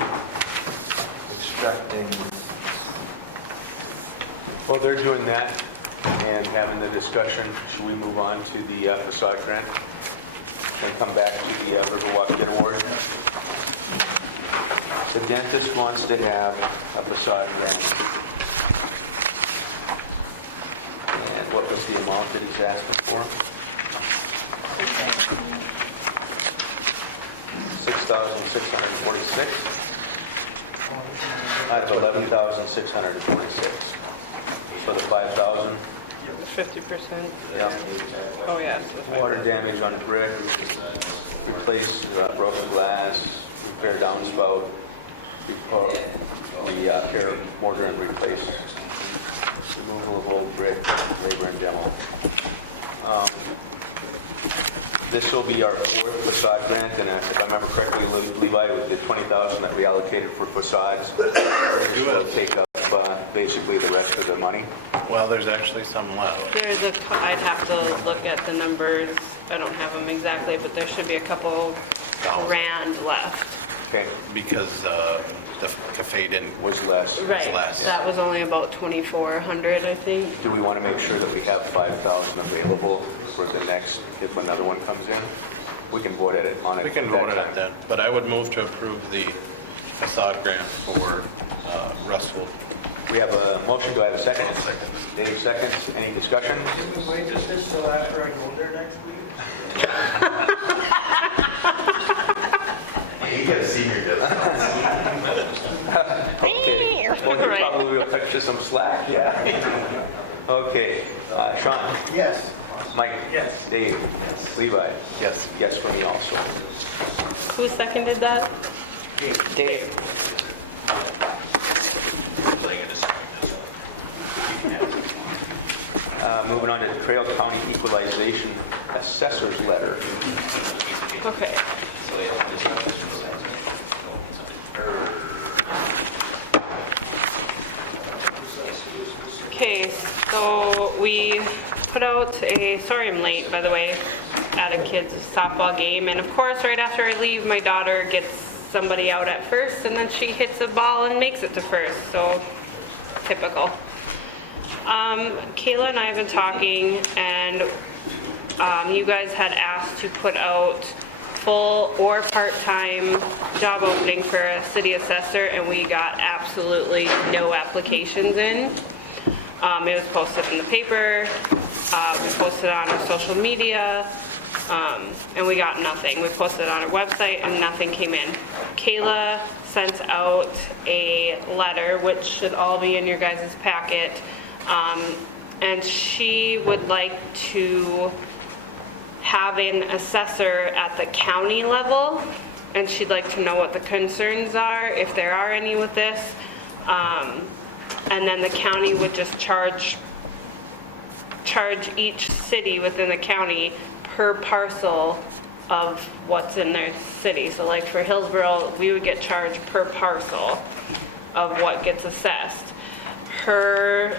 expecting. Well, they're doing that and having the discussion. Should we move on to the facade grant and come back to the Riverwalk Bid Award? The dentist wants to have a facade grant. And what was the amount that he's asking for? $6,646. That's $11,646. For the 5,000. 50%. Yeah. Oh, yeah. Water damage on the brick, replace broken glass, repair downspout, repair mortar and replace, removal of old brick, labor and demo. This will be our fourth facade grant, and if I remember correctly, Levi, with the 20,000 that we allocated for facades, this will take up basically the rest of the money. well, there's actually some left. There's I'd have to look at the numbers. I don't have them exactly, but there should be a couple grand left. Okay, Because the cafe didn't, was less. Right. less. That was only about 2,400, I think. Do we want to make sure that we have 5,000 available for the next, if another one comes in? We can vote on it. we can vote on it then. But I would move to approve the facade grant for Russell. We have a motion, do I have a second? Second. Dave seconds, any discussion? Can we wait with this till after I go there next week? You get a senior discount. Okay. Well, you probably will cut you some slack, yeah. Okay, Sean? Yes, Mike? Yes. Dave? Levi? Yes. Yes for me also. Who seconded that? Dave. Moving on to Trail County Equalization Assessor's Letter. Okay. Okay, so we put out sorry I'm late, by the way, at a kid's softball game. And of course, right after I leave, my daughter gets somebody out at first, and then she hits a ball and makes it to first. So, typical. Kayla and I have been talking, and you guys had asked to put out full or part-time job opening for a city assessor, and we got absolutely no applications in. It was posted in the paper, we posted on our social media, and we got nothing. We posted on our website and nothing came in. Kayla sent out a letter, which should all be in your guys' packet, and she would like to have an assessor at the county level, and she'd like to know what the concerns are, if there are any with this. And then the county would just charge each city within the county per parcel of what's in their city. So like for Hillsborough, we would get charged per parcel of what gets assessed. Her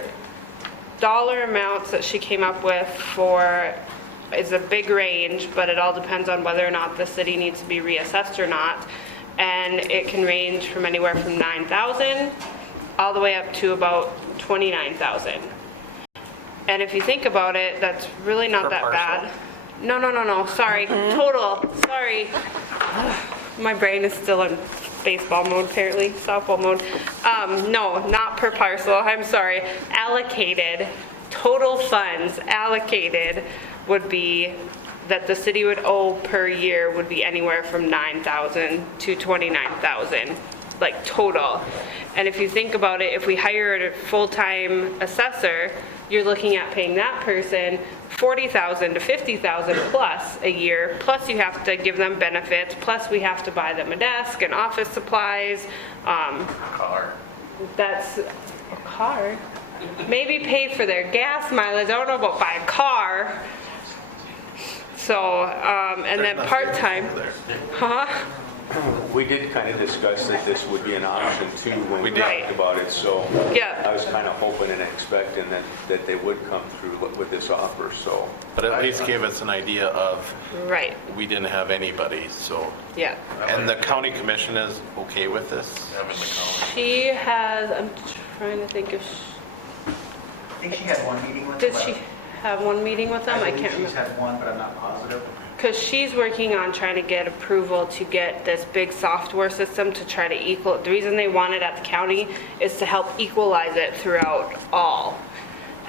dollar amounts that she came up with for is a big range, but it all depends on whether or not the city needs to be reassessed or not. And it can range from anywhere from $9,000 all the way up to about $29,000. And if you think about it, that's really not that bad. No, sorry, total, sorry. My brain is still in baseball mode apparently, softball mode. No, not per parcel, I'm sorry. Allocated, total funds allocated would be, that the city would owe per year would be anywhere from $9,000 to $29,000, like total. And if you think about it, if we hired a full-time assessor, you're looking at paying that person $40,000 to $50,000 plus a year, plus you have to give them benefits, plus we have to buy them a desk and office supplies. Car. That's a car. Maybe pay for their gas mileage. I don't know about buy a car. So, and then part-time. Huh? We did kind of discuss that this would be an option too when we Right. talked about it, so Yeah. I was kind of hoping and expecting that they would come through with this offer, so. But at least gave us an idea of, Right, we didn't have anybody, so. yeah. And the county commission is okay with this? Having the county. She has, I'm trying to think if, I think she had one meeting with them. did she have one meeting with them? I believe can't she's remember. had one, but I'm not positive. Because she's working on trying to get approval to get this big software system to try to equal, the reason they want it at the county is to help equalize it throughout all.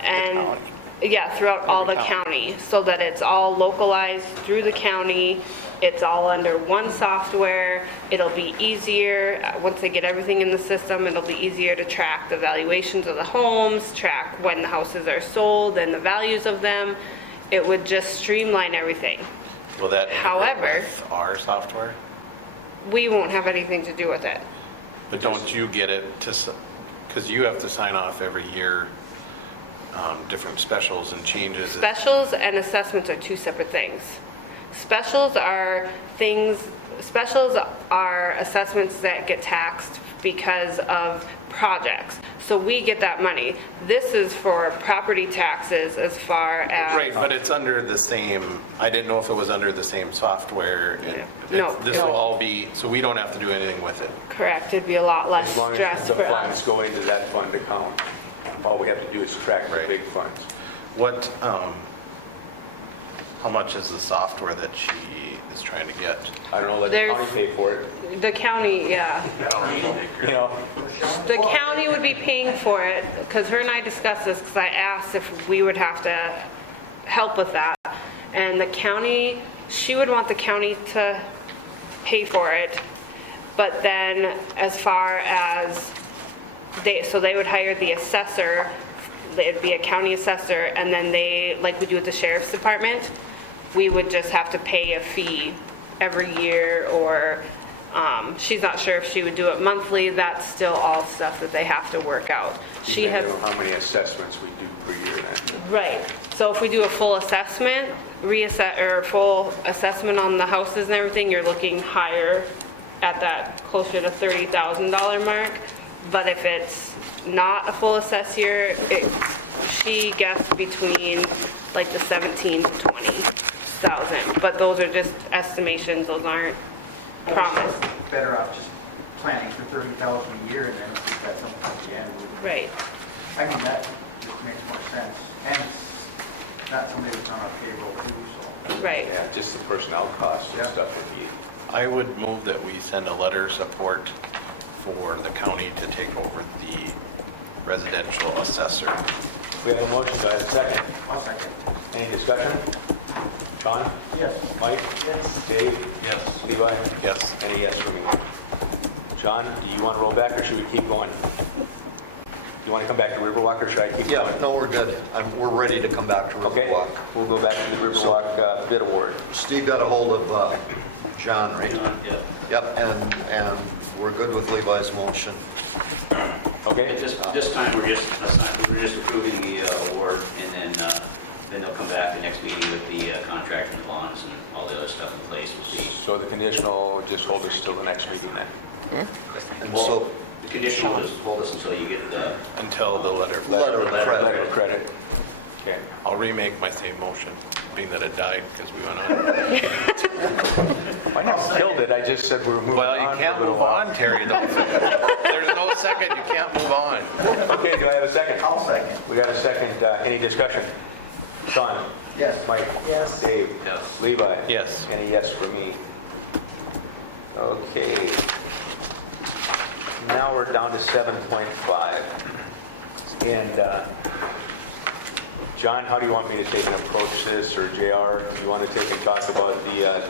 And, yeah, throughout all the county, so that it's all localized through the county, it's all under one software, it'll be easier, once they get everything in the system, it'll be easier to track the valuations of the homes, track when the houses are sold and the values of them. It would just streamline everything. Will that integrate However- with our software? We won't have anything to do with it. But don't you get it to, because you have to sign off every year, different specials and changes. Specials and assessments are two separate things. Specials are assessments that get taxed because of projects. So we get that money. This is for property taxes as far as. Right, but it's under the same, I didn't know if it was under the same software. No. This will all be, so we don't have to do anything with it. Correct, it'd be a lot less As long stress as the for funds us. go into that fund account, all we have to do is track the Right. big funds. What, how much is the software that she is trying to get? I don't know, let the There's- county pay for it, The county, yeah. you know? The county would be paying for it, because her and I discussed this, because I asked if we would have to help with that. And the county, she would want the county to pay for it. But then as far as, they would hire the assessor it'd be a county assessor, and then they, like we do with the sheriff's department, we would just have to pay a fee every year, or she's not sure if she would do it monthly. That's still all stuff that they have to work out. She You has, know how many assessments we do per year then? right, so if we do a full assessment, or full assessment on the houses and everything, you're looking higher at that closer to $30,000 mark. But if it's not a full assess year, she guessed between like the 17 to 20,000. But those are just estimations, those aren't promised. Better off just planning for 30,000 a year and then if that's something at the end. Right. I mean, that just makes more sense. And it's not somebody that's on our payroll too, so. Right. Yeah, just the personnel costs and Yeah. stuff would be. I would move that we send a letter of support for the county to take over the residential assessor. We have a motion, do I have a second? I'll second. Any discussion? Sean? Yes. Mike? Yes. Dave? Yes. Levi? Yes. Any yes for me? John, do you want to roll back or should we keep going? You want to come back to Riverwalk or should I keep going? Yeah, no, we're good. We're ready to come back to Okay, Riverwalk. we'll go back to the Riverwalk bid award. Steve got a hold of John, right? Yeah. Yep, and we're good with Levi's motion. Okay? At this time, we're just approving the award, and then they'll come back the next meeting with the contract and the bonds and all the other stuff in place with the, So the conditional, just hold us till the next meeting then? And well, so, the condition will just hold us until you get the, Until the letter. letter of credit. Letter of credit. Okay. I'll remake my same motion, being that it died because we went on. I never killed it, I just said we're moving on. Well, you can't for a little move while. on, Terry, though. There's no second, you can't move on. Okay, do I have a second? I'll second. We got a second, any discussion? Sean? Yes. Mike? Yes. Dave? Yes. Levi? Yes. Any yes for me? Okay. Now we're down to 7.5. And John, how do you want me to take and approach this, or JR, do you want to take and talk about the? I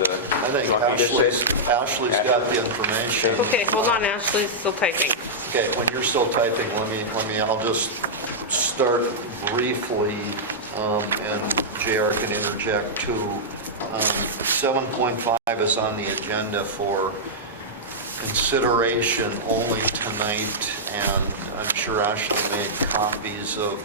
think you want me to say- Ashley's got the information. Okay, hold on, Ashley's still typing. Okay, when you're still typing, I'll just start briefly, and JR can interject too. 7.5 is on the agenda for consideration only tonight, and I'm sure Ashley made copies of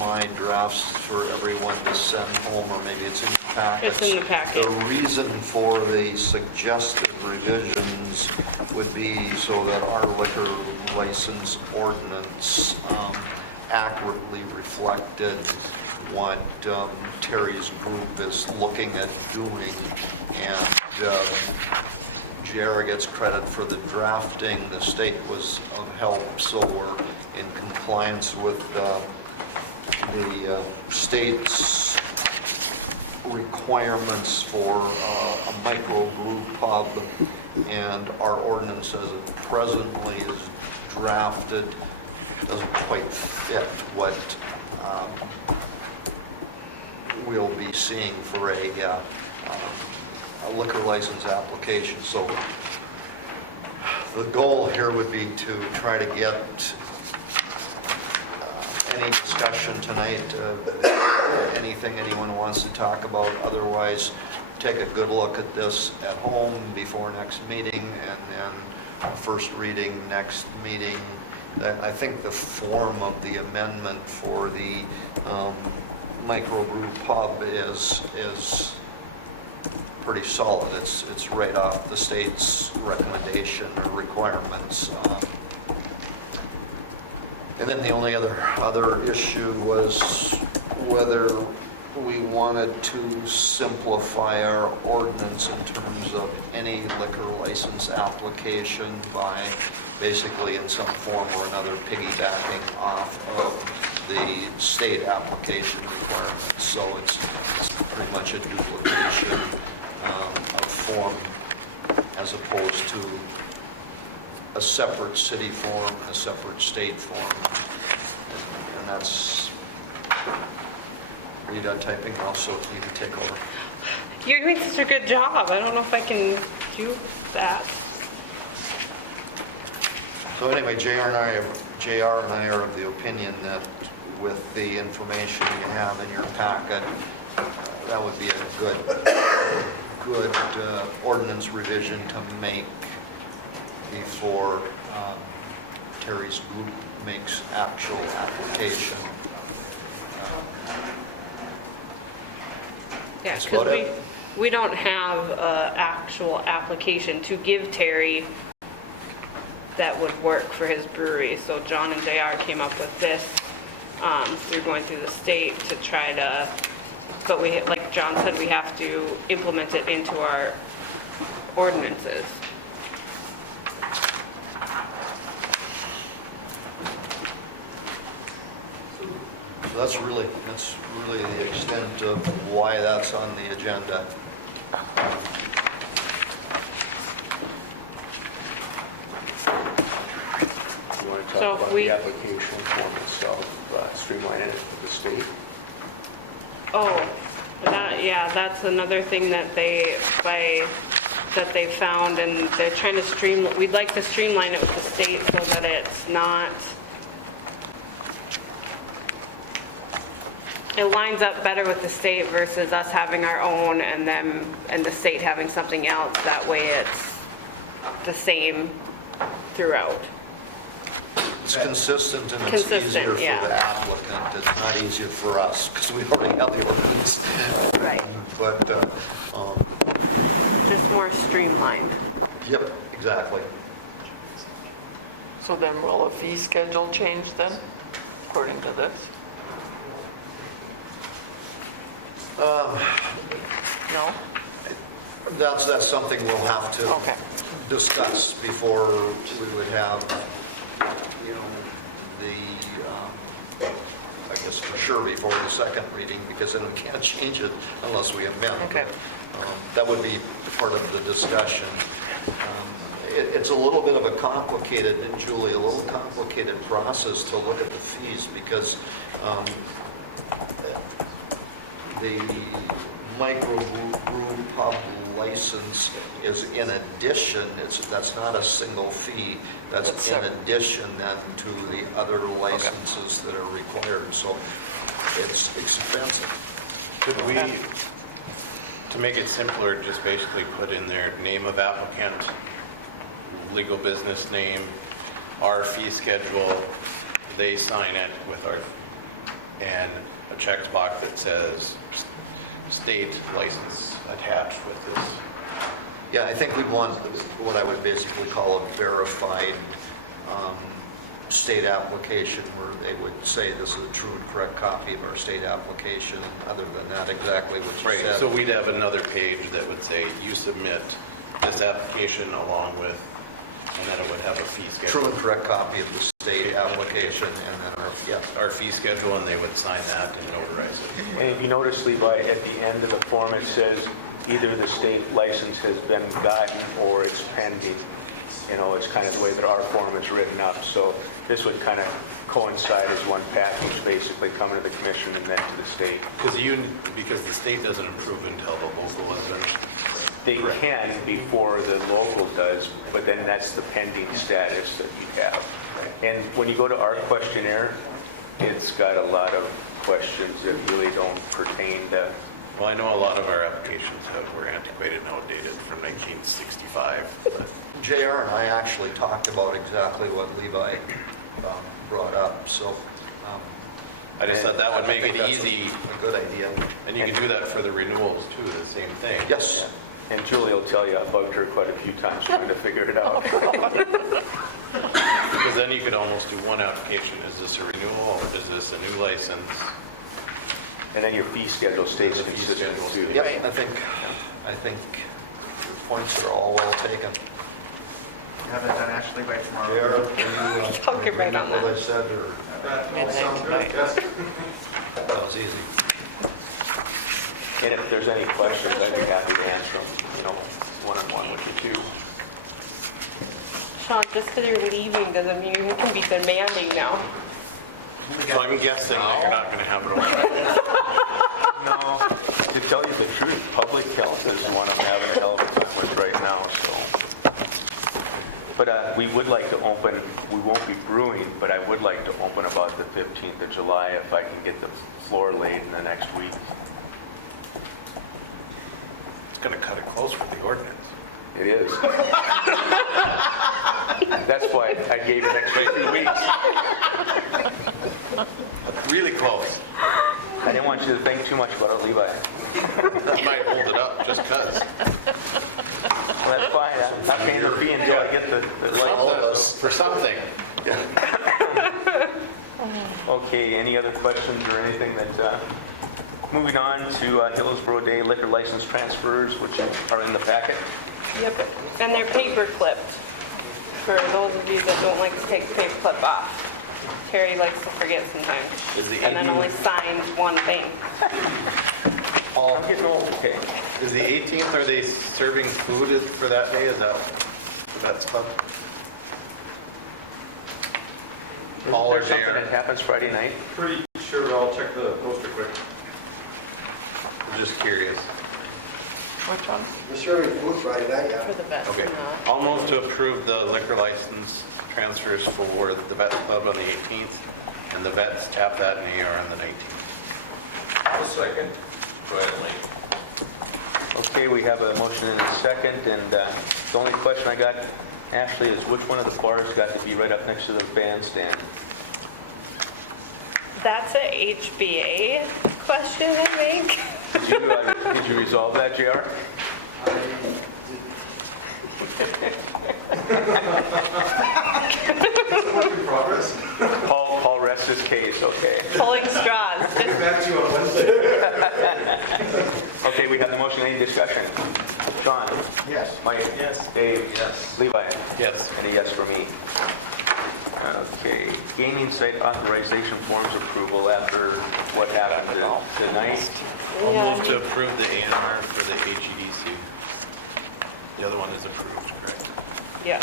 my drafts for everyone to send home, or maybe it's in the packets. It's in the packet. The reason for the suggested revisions would be so that our liquor license ordinance accurately reflected what Terry's group is looking at doing, and JR gets credit for the drafting. The state was of help, so we're in compliance with the state's requirements for a microbrew pub, and our ordinance as it presently is drafted doesn't quite fit what we'll be seeing for a liquor license application. So the goal here would be to try to get any discussion tonight, anything anyone wants to talk about. Otherwise, take a good look at this at home before next meeting, and then first reading next meeting. I think the form of the amendment for the microbrew pub is pretty solid. It's right off the state's recommendation or requirements. And then the only other issue was whether we wanted to simplify our ordinance in terms of any liquor license application by basically in some form or another piggybacking off of the state application requirements. So it's pretty much a duplication of form as opposed to a separate city form and a separate state form. And that's, are you done typing? Also, you can take over. You're doing such a good job. I don't know if I can do that. So anyway, JR and I are of the opinion that with the information you have in your packet. That would be a good ordinance revision to make before Terry's group makes actual application. Yeah, That's because about it. we don't have an actual application to give Terry that would work for his brewery. So John and JR came up with this. We're going through the state to try to, but we, like John said, we have to implement it into our ordinances. So that's really the extent of why that's on the agenda. You want to So talk if about we- the application form itself, streamlining it with the state? Oh, yeah, that's another thing that they found, and they're trying to we'd like to streamline it with the state so that it's not, it lines up better with the state versus us having our own and the state having something else. That way it's the same throughout. It's consistent and it's Consistent, easier for yeah. the applicant. It's not easier for us because we already have the ordinance. Right. But, Just more streamlined. yep, exactly. So then will a fee schedule change then, according to this? No? That's something we'll have to Okay. discuss before we would have, I guess for sure before the second reading, because then we can't change it unless we amend. Okay. That would be part of the discussion. It's a little bit of a complicated, Julie, a little complicated process to look at the fees because the microbrew pub license is in addition, that's not a single fee, that's That's in separate. addition then to the other licenses that are required, so it's expensive. Could we, to make it simpler, just basically put in there name of applicant, legal business name, our fee schedule, they sign it with our, and a checkbox that says state license attached with this. Yeah, I think we'd want what I would basically call a verified state application where they would say this is a true and correct copy of our state application. Other than that, exactly what you Right, said. so we'd have another page that would say you submit this application along with, and then it would have a fee schedule. True and correct copy of the state application and then Our fee schedule, and they would sign that and notarize it. And if you notice, Levi, at the end of the form, it says either the state license has been gotten or it's pending. It's kind of the way that our form is written up. So this would kind of coincide as one package, basically coming to the commission and then to the state. Because the state doesn't approve until the local is finished. They can before the local does, but then that's the pending status that you have. And when you go to our questionnaire, it's got a lot of questions that really don't pertain to. Well, I know a lot of our applications were antiquated and outdated from 1965. But JR and I actually talked about exactly what Levi brought up, so. I just thought that would make I think it that's easy. A good idea. And you can do that for the renewals too, the same thing. Yes. And Julie will tell you, I bugged her quite a few times trying to figure it out. Because then you could almost do one application. Is this a renewal or is this a new license? And then your fee schedule stays The fee consistent schedule. too. Yep, I think your points are all well taken. Have it done actually by tomorrow. JR, are you, I'll get right on what that. I said, or Midnight tonight. that was easy? And if there's any questions, I'd be happy to answer them, one-on-one with you too. Sean, just because you're leaving doesn't mean you can be demanding now. So I'm guessing that you're not going to have it all. No, to tell you the truth, public health is one I'm having a hell of a time with right now, so. But we would like to open, we won't be brewing, but I would like to open about the 15th of July if I can get the floor laid in the next week. It's going to cut it close for the ordinance. It is. That's why I gave an extra 2 weeks. Really close. I didn't want you to think too much about it, Levi. That might hold it up just because. Well, that's fine. I'm not paying the fee until I get the lights. For something. Okay, any other questions or anything that, moving on to Hillsborough Day liquor license transfers, which are in the packet. Yep, and they're paper clipped, for those of you that don't like to take the paper clip off. Terry likes to forget sometimes, and then only signs one thing. I'm getting old. Okay. Is the 18th, are they serving food for that day? Is that the Vets Club? Is there something that happens Friday night? Pretty sure, I'll check the poster quick. I'm just curious. Which one? We're serving food Friday night, For the vets, Okay. not. I'll move to approve the liquor license transfers for the Vets Club on the 18th and the Vets Tap That and AR on the 19th. I'll second. Go ahead, Lee. Okay, we have a motion and a second, and the only question I got, Ashley, is which one of the bars got to be right up next to the bandstand? That's a HBA question, I think. Did you resolve that, JR? Paul rests his case, okay. Pulling straws. Back to you on Wednesday. Okay, we have the motion, any discussion? Sean? Yes. Mike? Yes. Dave? Yes. Levi? Yes. And a yes for me. Okay, gaming site authorization forms approval after what happened tonight. I'll Yeah. move to approve the A&R for the HEDC. The other one is approved, correct? Yeah.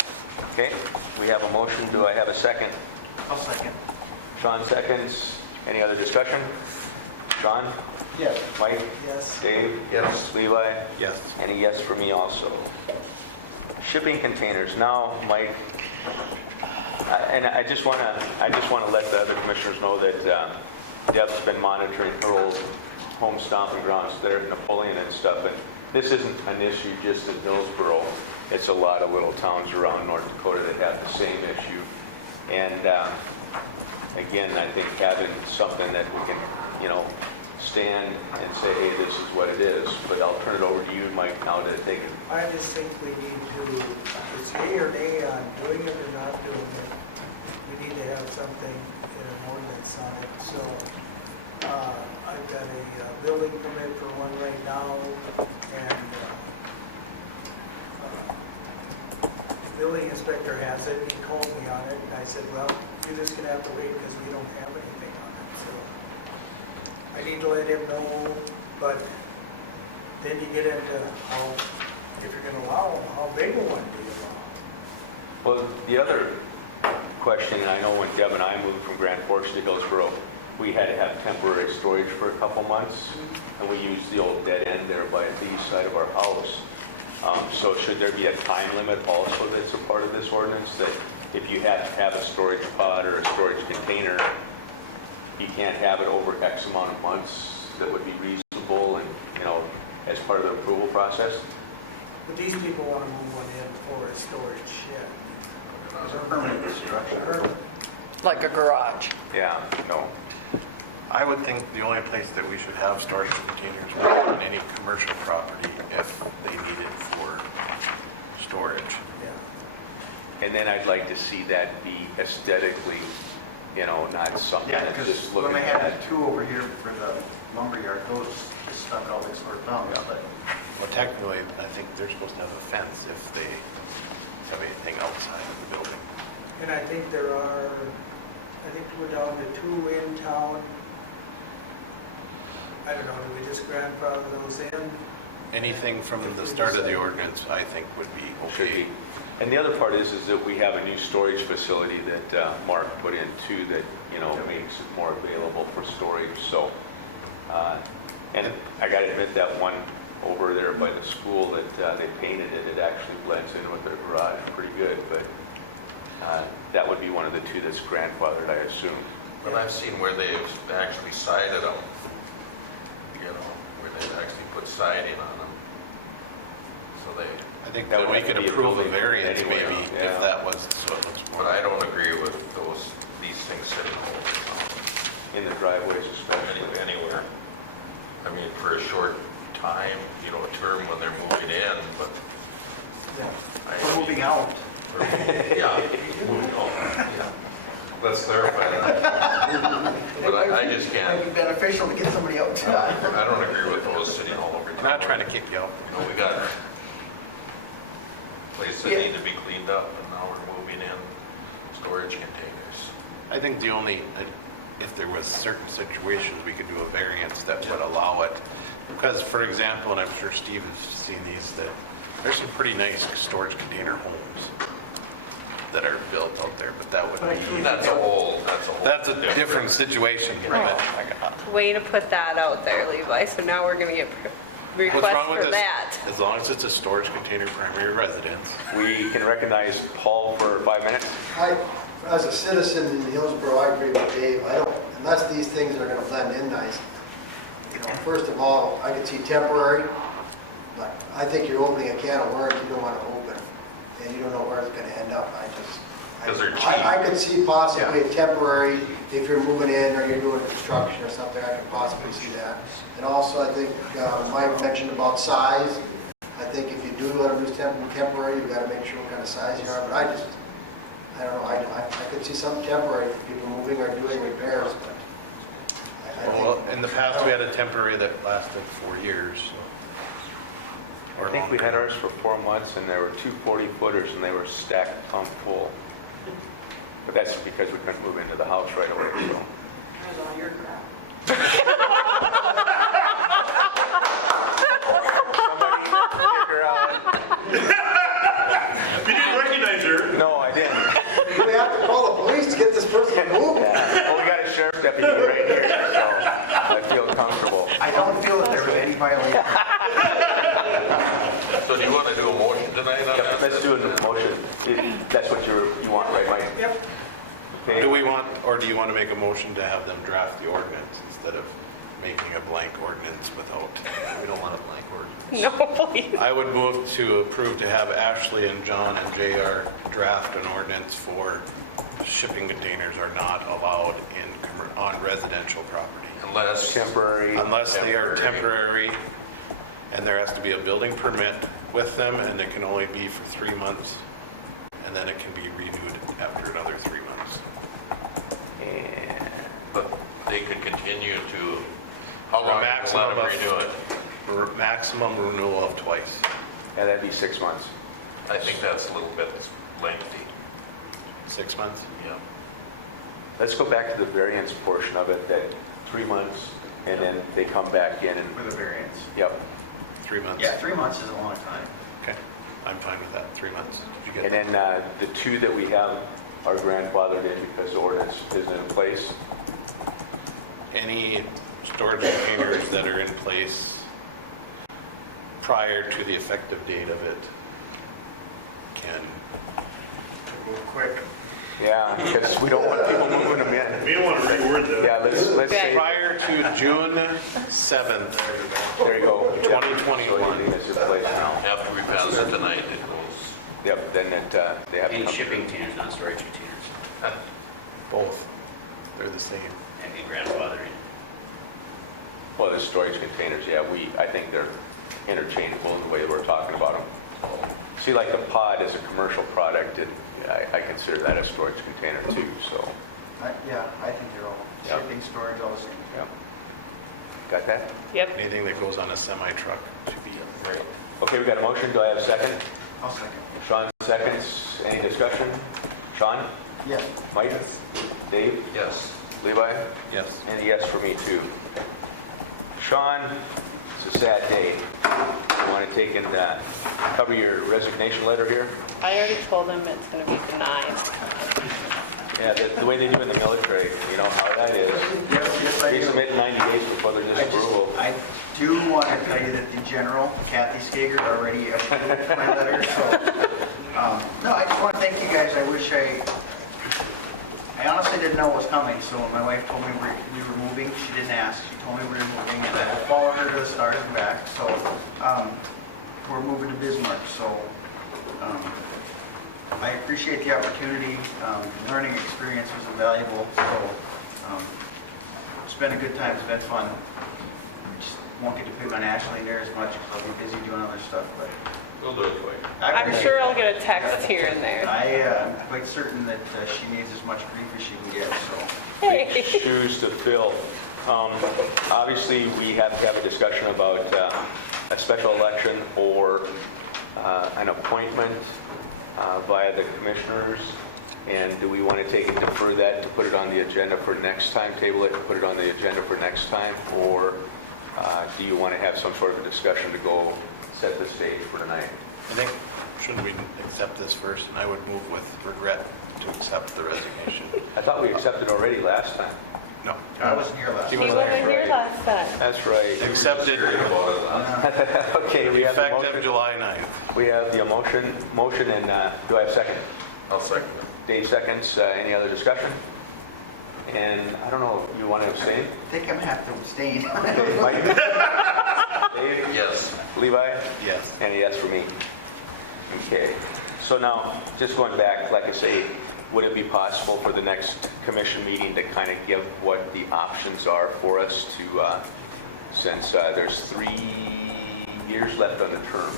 Okay, we have a motion, do I have a second? I'll second. Sean seconds, any other discussion? Sean? Yes. Mike? Yes. Dave? Yes. Levi? Yes. And a yes for me also. Shipping containers, now, Mike, and I just want to let the other commissioners know that Deb's been monitoring her old home stomping grounds there at Napoleon and stuff, and this isn't an issue just at Millsboro. It's a lot of little towns around North Dakota that have the same issue. And again, I think having something that we can, stand and say, hey, this is what it is. But I'll turn it over to you, Mike, now to take it. I just think we need to, it's yea or nay on doing it or not doing it. We need to have something in an ordinance on it. So I've got a building permit for one right now, and the building inspector has it, he called me on it, and I said, well, you're just gonna have to wait because we don't have anything on it, so. I need to let him know, but then you get into how, if you're gonna allow them, how big a one do you allow? Well, the other question, and I know when Deb and I moved from Grand Forks to Hillsborough, we had to have temporary storage for a couple months, and we used the old dead end there by the east side of our house. So should there be a time limit also that's a part of this ordinance, that if you have a storage pod or a storage container, you can't have it over X amount of months that would be reasonable and, as part of the approval process? But these people wanna move one in for a storage shed. It's a permanent structure. Like a garage. Yeah, no. I would think the only place that we should have storage containers would be on any commercial property if they need it for storage. Yeah. And then I'd like to see that be aesthetically, not something Yeah, that's because just when looking they had at. the two over here for the lumberyard, those just stuck out like sore thumbs, but Well, technically, I think they're supposed to have a fence if they have anything outside of the building. And I think we're down to 2 in town. I don't know, do we just grandfather those in? Anything from the start of the ordinance, I think, would be Should okay. be. And the other part is that we have a new storage facility that Mark put in too that, makes it more available for storage. So, and I got to admit that one over there by the school that they painted it actually blends in with their garage pretty good. But that would be one of the two that's grandfathered, I assume. But I've seen where they've actually sided them, you know, where they've actually put siding on them. So they, I think That that would we have could to be a approve a building variance anyway, maybe yeah. if that was so it looks but more. I don't agree with these things sitting over In the driveways especially. anywhere. I mean, for a short time, you know, a term when they're moving in, but. We're moving out. Yeah, moving on, yeah. Let's clarify that. But I just Might be can't, beneficial to get somebody out. I don't agree with those sitting all over town. Not trying to kick you out. You know, we got places that need to be cleaned up, and now we're moving in storage containers. I think the only, if there was certain situations, we could do a variance that would allow it. Because, for example, and I'm sure Steve has seen these, that there's some pretty nice storage container homes that are built out there, but that would be, That's a whole, that's a different situation. But Way to put that out there, Levi, so now we're gonna get what's requests wrong with for this? that. As long as it's a storage container primary residence. We can recognize Paul for 5 minutes. As a citizen in Hillsborough, I agree with Dave. I don't, unless these things are gonna blend in nice. You know, first of all, I could see temporary, but I think you're opening a can of worms you don't wanna open, and you don't know where it's gonna end up. Because they're I could see possibly a temporary, if you're moving in or you're doing construction or something, I could possibly see that. And also, I think Mike mentioned about size. I think if you do let them do temporary, you've gotta make sure what kind of size you are, but I don't know, I could see something temporary for people moving or doing repairs, but I Well, think. in the past, we had a temporary that lasted 4 years. Or I think we had longer. ours for 4 months, and there were 2 40-footers, and they were stacked plumb full. But that's because we couldn't move into the house right away, so. Somebody figure out. You didn't recognize her. No, I didn't. We have to call the police to get this person to move. Well, we got a sheriff's deputy right here, so I feel comfortable. I don't feel that there was any violation. So do you want to do a motion tonight on Yep, that? let's do a motion. That's what you want, right, Mike? Yep. Okay. Do we want, or do you want to make a motion to have them draft the ordinance instead of making a blank ordinance without? We don't want a blank ordinance. No, please. I would move to approve to have Ashley and John and JR draft an ordinance for shipping containers are not allowed on residential property. Unless, Temporary. Unless they are temporary, and there has to be a building permit with them, and it can only be for 3 months, and then it can be renewed after another 3 months. And but they could continue to, how A long maximum will of- renew it? Maximum renewal of twice. yeah, that'd be 6 months. I think that's a little bit lengthy, 6 months? yeah. Let's go back to the variance portion of it, that 3 months, and then they come back in and, With a variance. yep. 3 months? Yeah, 3 months is a long time. Okay, I'm fine with that, 3 months. Did you get And that? then the 2 that we have are grandfathered in because the ordinance isn't in place. Any storage containers that are in place prior to the effective date of it can, Move quick. Yeah, because we don't want people moving them in. We don't want to reword that. Yeah, let's say, prior to June 7th, there you go. 2021. It's in place now. After we pass it tonight, it goes. Yep, then they have to And come. shipping containers, not storage containers, Both, they're the same. and grandfathering. Well, the storage containers, yeah, I think they're interchangeable in the way we're talking about them. See, like the pod is a commercial product, and I consider that a storage container too, so, Yeah, I think they're all Yeah. shipping, storage, all the same. yeah. Got that? Yep. Anything that goes on a semi-truck should be. Great. Okay, we got a motion, do I have a second? I'll second. Sean seconds, any discussion? Sean? Yes. Mike? Dave? Yes. Levi? Yes. And a yes for me too. Sean, it's a sad day. You want to take and cover your resignation letter here? I already told him it's gonna be denied. Yeah, the way they do in the military, you know how that is. Yes, I They do. submit 90 days before their disapproval. I do want to tell you that the general, Kathy Skager, already issued my letter, so, no, I just want to thank you guys. I wish I honestly didn't know what was coming, so when my wife told me we were moving, she didn't ask, she told me we were moving, and I followed her to the stars and back, so, we're moving to Bismarck, so, I appreciate the opportunity. Learning experience was invaluable, so it's been a good time. It's been fun. Just won't get to pick on Ashley near as much because I'll be busy doing other stuff, but We'll do it for you. I'm sure I'll get a text here and there. I am quite certain that she needs as much grief as she can get, so. Big shoes to fill. Obviously, we have to have a discussion about a special election or an appointment via the commissioners. And do we want to take and defer that to put it on the agenda for next time, table it and put it on the agenda for next time? Or do you want to have some sort of a discussion to go set the stage for tonight? I think, shouldn't we accept this first? And I would move with regret to accept the resignation. I thought we accepted already last time. No. I wasn't here last He time. He wasn't here last time. That's right. Accepted Okay, we have the effective motion. July 9th. We have the motion, and do I have a second? I'll second it. Dave seconds. Any other discussion? And I don't know if you want to abstain? I think I'm gonna have to abstain. Okay, Mike? Dave? Yes. Levi? Yes. And a yes for me. Okay. So now, just going back, like I say, would it be possible for the next commission meeting to kind of give what the options are for us to, since there's 3 years left on the term?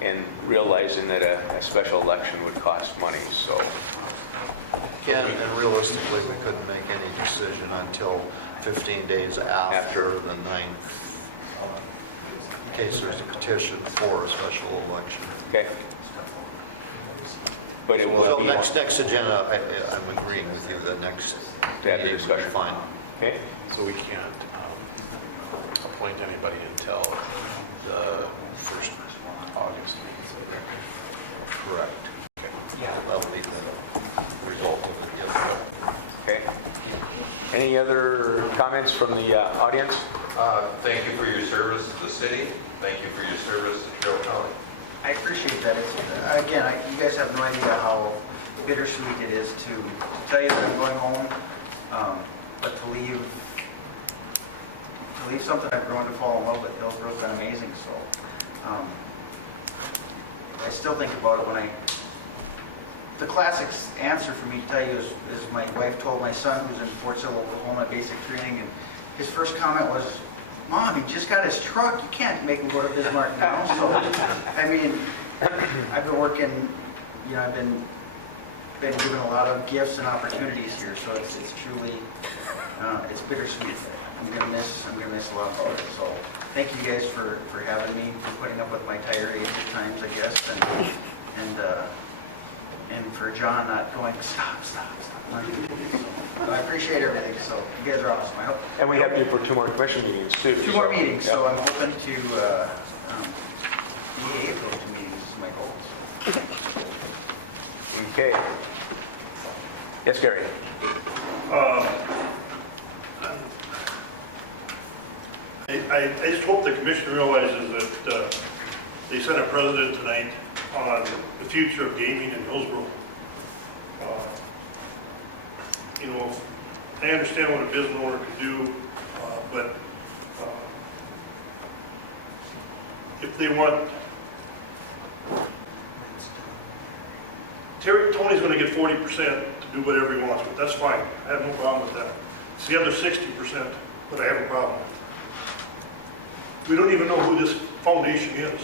And realizing that a special election would cost money, so. Again, and realistically, we couldn't make any decision until 15 days after the 9th, in case there's a petition for a special election. Okay. But it will Well, be, next agenda, I'm agreeing with you, the next To have the meeting would be discussion. fine. okay? So we can't appoint anybody until the first August meeting. Correct. That'll be the result of it, yes. Okay. Any other comments from the audience? Thank you for your service to the city. Thank you for your service to Carroll County. I appreciate that. It's, again, you guys have no idea how bittersweet it is to tell you that I'm going home, but to leave something I've grown to fall in love with. Hillsboro's been amazing, so I still think about it when the classic answer for me to tell you is my wife told my son, who's in Fort Sill, Oklahoma, basic training, and his first comment was, "Mom, he just got his truck. You can't make him go to Bismarck now." So, I mean, I've been working, I've been given a lot of gifts and opportunities here, so it's truly, it's bittersweet. I'm gonna miss a lot of it. So, thank you guys for having me, for putting up with my tirade at times, I guess, and for John not going, stop. So, I appreciate everything, so you guys are awesome. I hope. And we have you for 2 more commission meetings too. 2 more meetings, so Yep. I'm hoping to be able to meetings is my goal. Okay. Yes, Gary? I just hope the commission realizes that they sent a president tonight on the future of gaming in Hillsborough. I understand what a business owner could do, but if they want, Tony's going to get 40% to do whatever he wants with. That's fine. I have no problem with that. It's the other 60% that I have a problem with. We don't even know who this foundation is.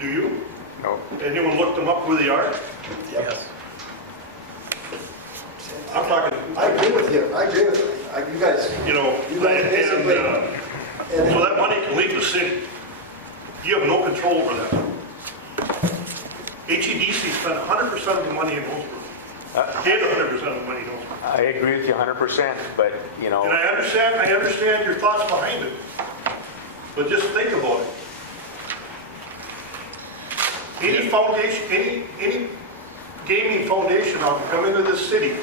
Do you? No. Anyone looked them up where they are? Yes. I'm talking, I agree with you. You guys. basically- so that money can leave the city. You have no control over that. HEDC spent 100% of the money in Hillsborough. Gave 100% of the money in Hillsborough. I agree with you 100%, but, And I understand your thoughts behind it. But just think about it. Any foundation, any gaming foundation out to come into this city,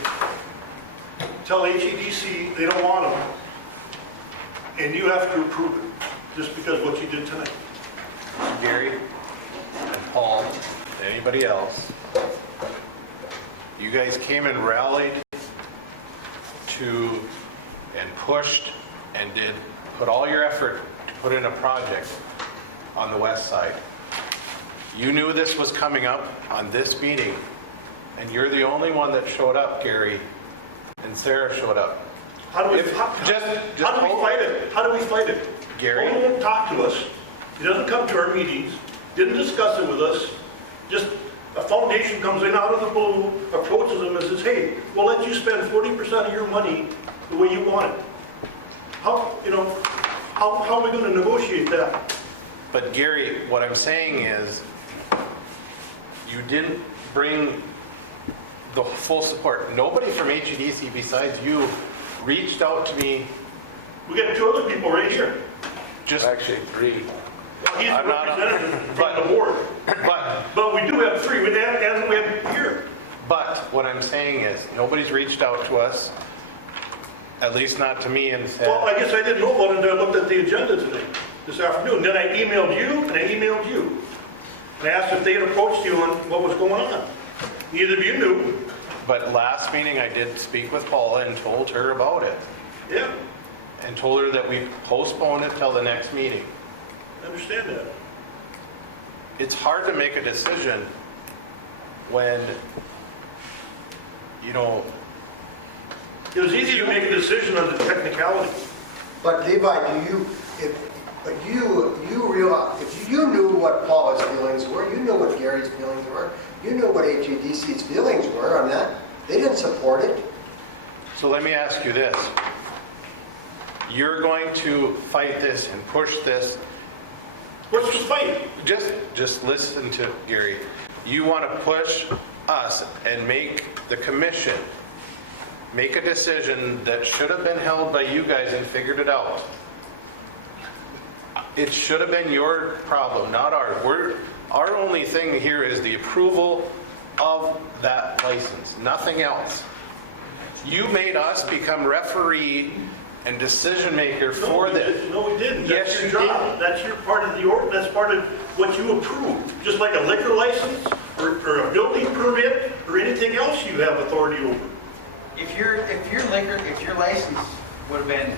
tell HEDC they don't want them, and you have to approve it, just because what you did tonight. Gary and Paul, and anybody else, you guys came and rallied to and pushed and put all your effort to put in a project on the west side. You knew this was coming up on this meeting, and you're the only one that showed up, Gary, and Sarah showed up. How do we, If- how just do we fight it? How do we fight it? Gary? He won't talk to us. He doesn't come to our meetings, didn't discuss it with us. Just a foundation comes in out of the blue, approaches him and says, hey, we'll let you spend 40% of your money the way you want it. How are we going to negotiate that? But Gary, what I'm saying is, you didn't bring the full support. Nobody from HEDC besides you reached out to me. We got two other people right here. Just Actually, 3. He's I'm not- representative but- from the board. but But we do have 3, and we have here. But what I'm saying is, nobody's reached out to us, at least not to me, and Well, I said, guess I didn't know about it until I looked at the agenda today, this afternoon. Then I emailed you, and I emailed you. And I asked if they had approached you on what was going on. Neither of you knew. but last meeting I did speak with Paula and told her about it, Yeah, and told her that we postponed it till the next meeting. I understand that. It's hard to make a decision when, you know, It was easy to make a decision on the technicality. But Levi, if you knew what Paula's feelings were, you knew what Gary's feelings were, you knew what HEDC's feelings were on that, they didn't support it. so let me ask you this. You're going to fight this and push this. What's the fight? Just listen to Gary. You want to push us and make the commission make a decision that should have been held by you guys and figured it out. It should have been your problem, not ours. Our only thing here is the approval of that license, nothing else. You made us become referee and decision maker for this. No, we didn't. That's Yes, your you job. That's your part of the order. That's part of what you approve. Just like a liquor license or a building permit or anything else you have authority over. If your license would have been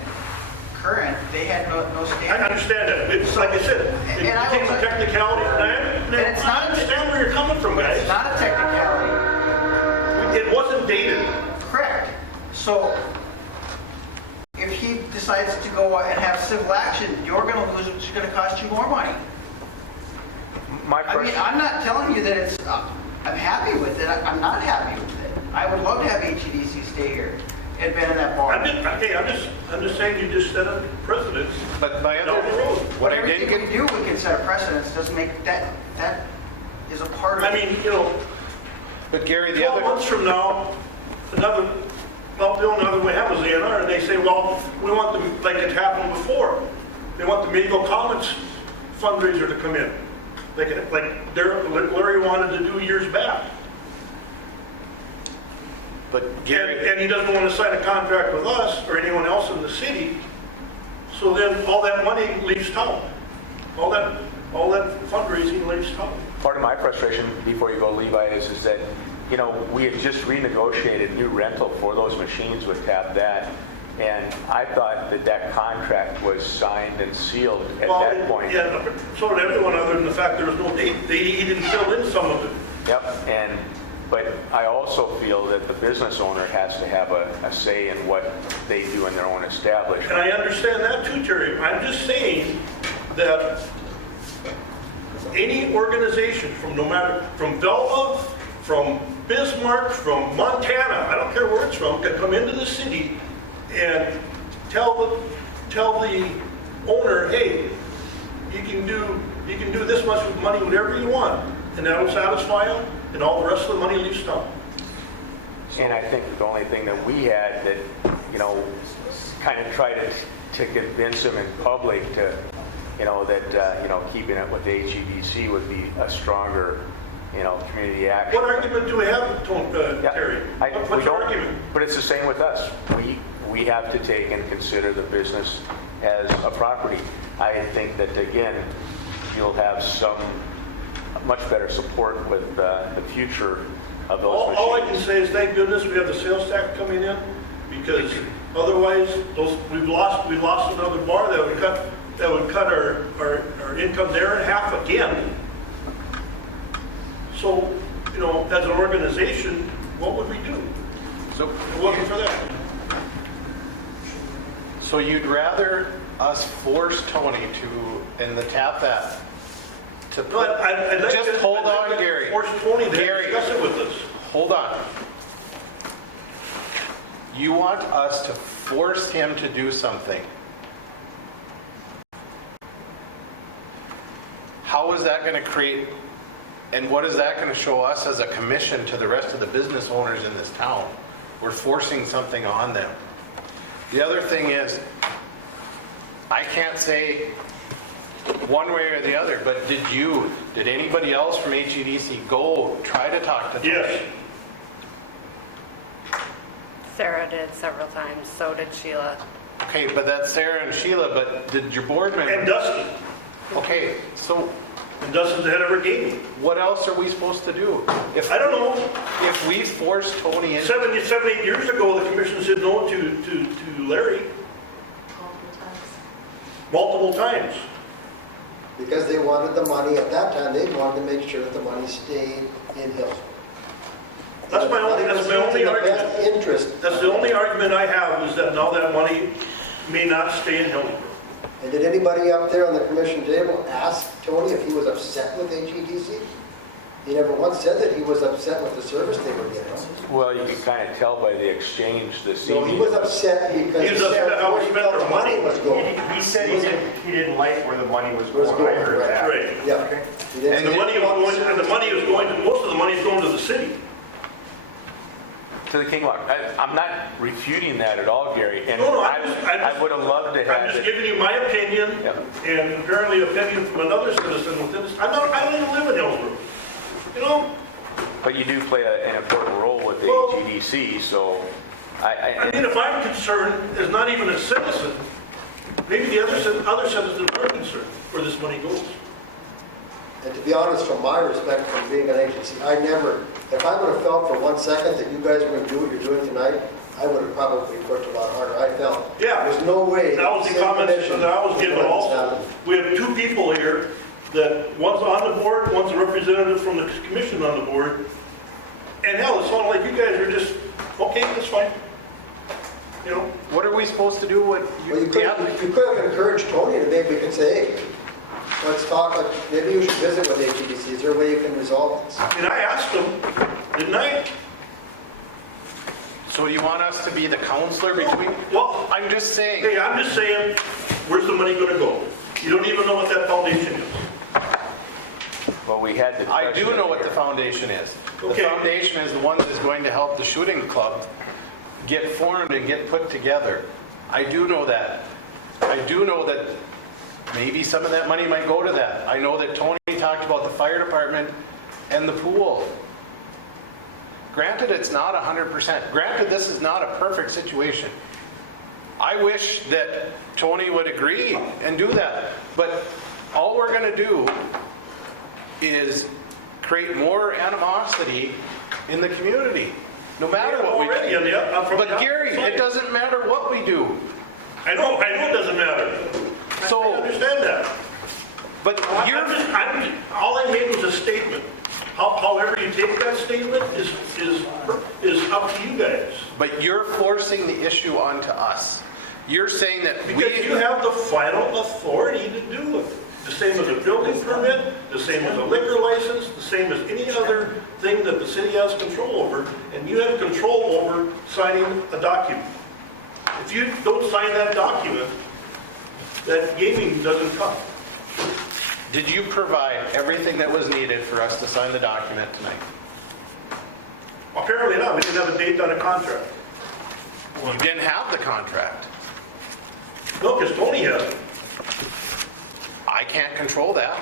current, they had no I standard. understand that. It's like I said, it And I takes a will- technicality. And it's I not- understand where you're coming from, guys. It's not a technicality. It wasn't dated. Correct. So if he decides to go and have civil action, you're going to lose, which is going to cost you more money. My I mean, question, I'm not telling you that it's, I'm happy with it. I'm not happy with it. I would love to have HEDC stay here and been in that bar. I'm just saying you just set a precedent But my down other, the road. what I Everything didn't we get, do, we can set a precedence, doesn't make that is a part of. I mean, you know, but Gary, the 12 other, months from now, the only other way have is A&R, and they say, well, we want them, like it happened before. They want the Mayville Commons fundraiser to come in. Like Larry wanted to do years back. but Gary, And he doesn't want to sign a contract with us or anyone else in the city. So then all that money leaves town. All that fundraising leaves town. part of my frustration before you go, Levi, is that, you know, we had just renegotiated new rental for those machines with Tab That, and I thought that contract was signed and sealed at that point. Yeah, so did everyone, other than the fact there was no date. He didn't fill in some of it. Yep, but I also feel that the business owner has to have a say in what they do in their own establishment. And I understand that too, Terry. I'm just saying that any organization from Velva, from Bismarck, from Montana, I don't care where it's from, can come into the city and tell the owner, hey, you can do this much money, whatever you want, and that'll satisfy them, and all the rest of the money leaves town. And I think the only thing that we had that, you know, kind of tried to convince them in public to, you know, that, you know, keeping it with HEDC would be a stronger community action. What argument do we have, Yeah, Terry? we What's your don't- argument? But it's the same with us. We have to take and consider the business as a property. I think that, again, you'll have some much better support with the future of those machines. All I can say is thank goodness we have the sales tax coming in, because otherwise, we've lost another bar that would cut our income there in half again. So, as an organization, what would we do? So, It wasn't for that. so you'd rather us force Tony to, in the TAPAT, to No, put, I'd like just to- hold I'd like on, to Gary. Force Tony to Gary. discuss it with us. Hold on. You want us to force him to do something. How is that going to create, and what is that going to show us as a commission to the rest of the business owners in this town? We're forcing something on them. The other thing is, I can't say one way or the other, but did anybody else from HEDC go try to talk to Tony? Yes. Sarah did several times, so did Sheila. Okay, but that's Sarah and Sheila, but did your board member? And Dustin. Okay, so And Dustin's the head of our gaming. what else are we supposed to do? I don't know. If we force Tony in, 7, 8 years ago, the commission said no to Larry multiple times. Because they wanted the money, at that time, they wanted to make sure that the money stayed in Hillsborough. That's my only In the argument. best interest. That's the only argument I have, is that now that money may not stay in Hillsborough. And did anybody up there on the commission table ask Tony if he was upset with HEDC? He never once said that he was upset with the service they were getting. Well, you can kind of tell by the exchange this So evening. he was upset because He was upset how we where he spent felt our the money money. was going. He said he didn't like where the money was Was going. I going, heard right. that. Right. Yeah. He didn't And the say money anything was about going, most of the money is going to the city. To the King Lock. I'm not refuting that at all, Gary. And No, I would have loved to I'm have just it. giving you my opinion, Yep. and apparently opinion from another citizen within this. I don't even live in Hillsborough. But you do play an important role with the Well- HEDC, so I mean, if I'm concerned, as not even a citizen, maybe the other citizens are concerned where this money goes. And to be honest, from my respect, from being an agency, if I would have felt for 1 second that you guys were going to do what you're doing tonight, I would have probably worked a lot harder. I felt Yeah. there's no way. That was the same comments commission that I was would given let this also. happen. We have 2 people here, that one's on the board, one's a representative from the commission on the board. And hell, it's not like you guys are just, okay, that's fine. what are we supposed to do with? Well, you could have encouraged Tony to maybe we could say, hey, let's talk, maybe you should visit with HEDC. Is there a way you can resolve this? I mean, I asked them, didn't I? So do you want us to be the counselor between? Well, I'm just saying. hey, I'm just saying, where's the money gonna go? You don't even know what that foundation is. well, we had the. I do know what the foundation is. Okay. The foundation is the one that is going to help the shooting club get formed and get put together. I do know that. I do know that maybe some of that money might go to that. I know that Tony talked about the fire department and the pool. Granted, it's not 100%. Granted, this is not a perfect situation. I wish that Tony would agree and do that. But all we're going to do is create more animosity in the community, no matter what we Already on do. the from But the Gary, outside. it doesn't matter what we do. I know it doesn't matter. So- I understand that. But you're, All I made was a statement. However you take that statement is up to you guys. but you're forcing the issue onto us. You're saying that Because you have the final authority to do it. The same as a building permit, the same as a liquor license, the same as any other thing that the city has control over, and you have control over signing a document. If you don't sign that document, that gaming doesn't come. Did you provide everything that was needed for us to sign the document tonight? Apparently not, we didn't have a date on a contract. You didn't have the contract. No, because Tony has it. I can't control that.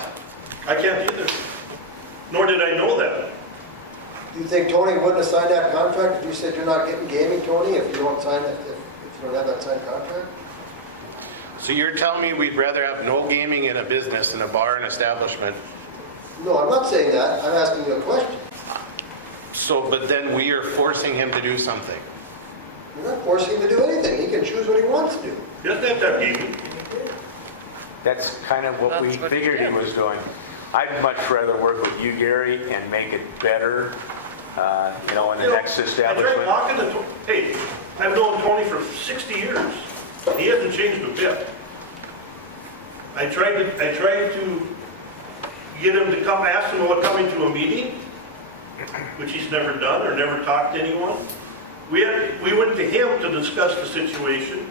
I can't either. nor did I know that. Do you think Tony wouldn't have signed that contract if you said you're not getting gaming, Tony, if you don't sign it, if you don't have that signed contract? So you're telling me we'd rather have no gaming in a business, in a bar and establishment? No, I'm not saying that. I'm asking you a question. So, but then we are forcing him to do something. You're not forcing him to do anything. He can choose what he wants to do. He doesn't have to have gaming. That's kind of what we That's what he figured he did. was doing. I'd much rather work with you, Gary, and make it better, in the next I tried establishment. talking to, hey, I've known Tony for 60 years. He hasn't changed a bit. I tried to get him to come, ask him about coming to a meeting, which he's never done or never talked to anyone. We went to him to discuss the situation.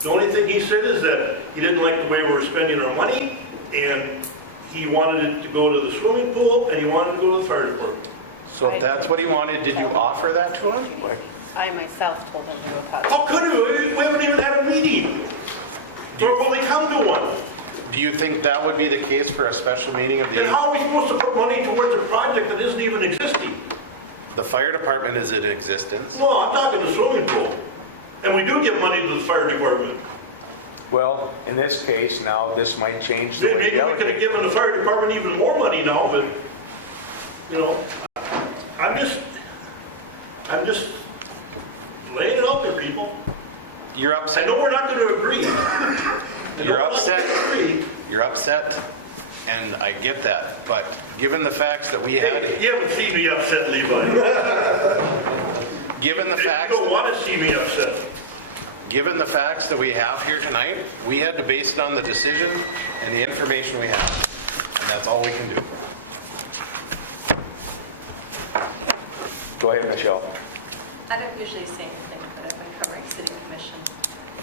The only thing he said is that he didn't like the way we were spending our money, and he wanted it to go to the swimming pool, and he wanted to go to the fire department. So if that's what he wanted, did you offer that to him? I myself told them to go talk. How could we? We haven't even had a meeting. Nor will they come to one. Do you think that would be the case for a special meeting of Then the, how are we supposed to put money towards a project that isn't even existing? the fire department is in existence? No, I'm talking the swimming pool. And we do give money to the fire department. Well, in this case, now this might change the way Maybe we we could have allocate. given the fire department even more money now, but, I'm just laying it out there, people. You're I upset. know we're not going to agree. You're upset. You're upset, and I get that. But given the facts that we had, Hey, you haven't seen me upset, Levi. given the You facts, don't want to see me upset. given the facts that we have here tonight, we had to base it on the decision and the information we have, and that's all we can do. Go ahead, Michelle. I don't usually say anything, but I've been covering city commission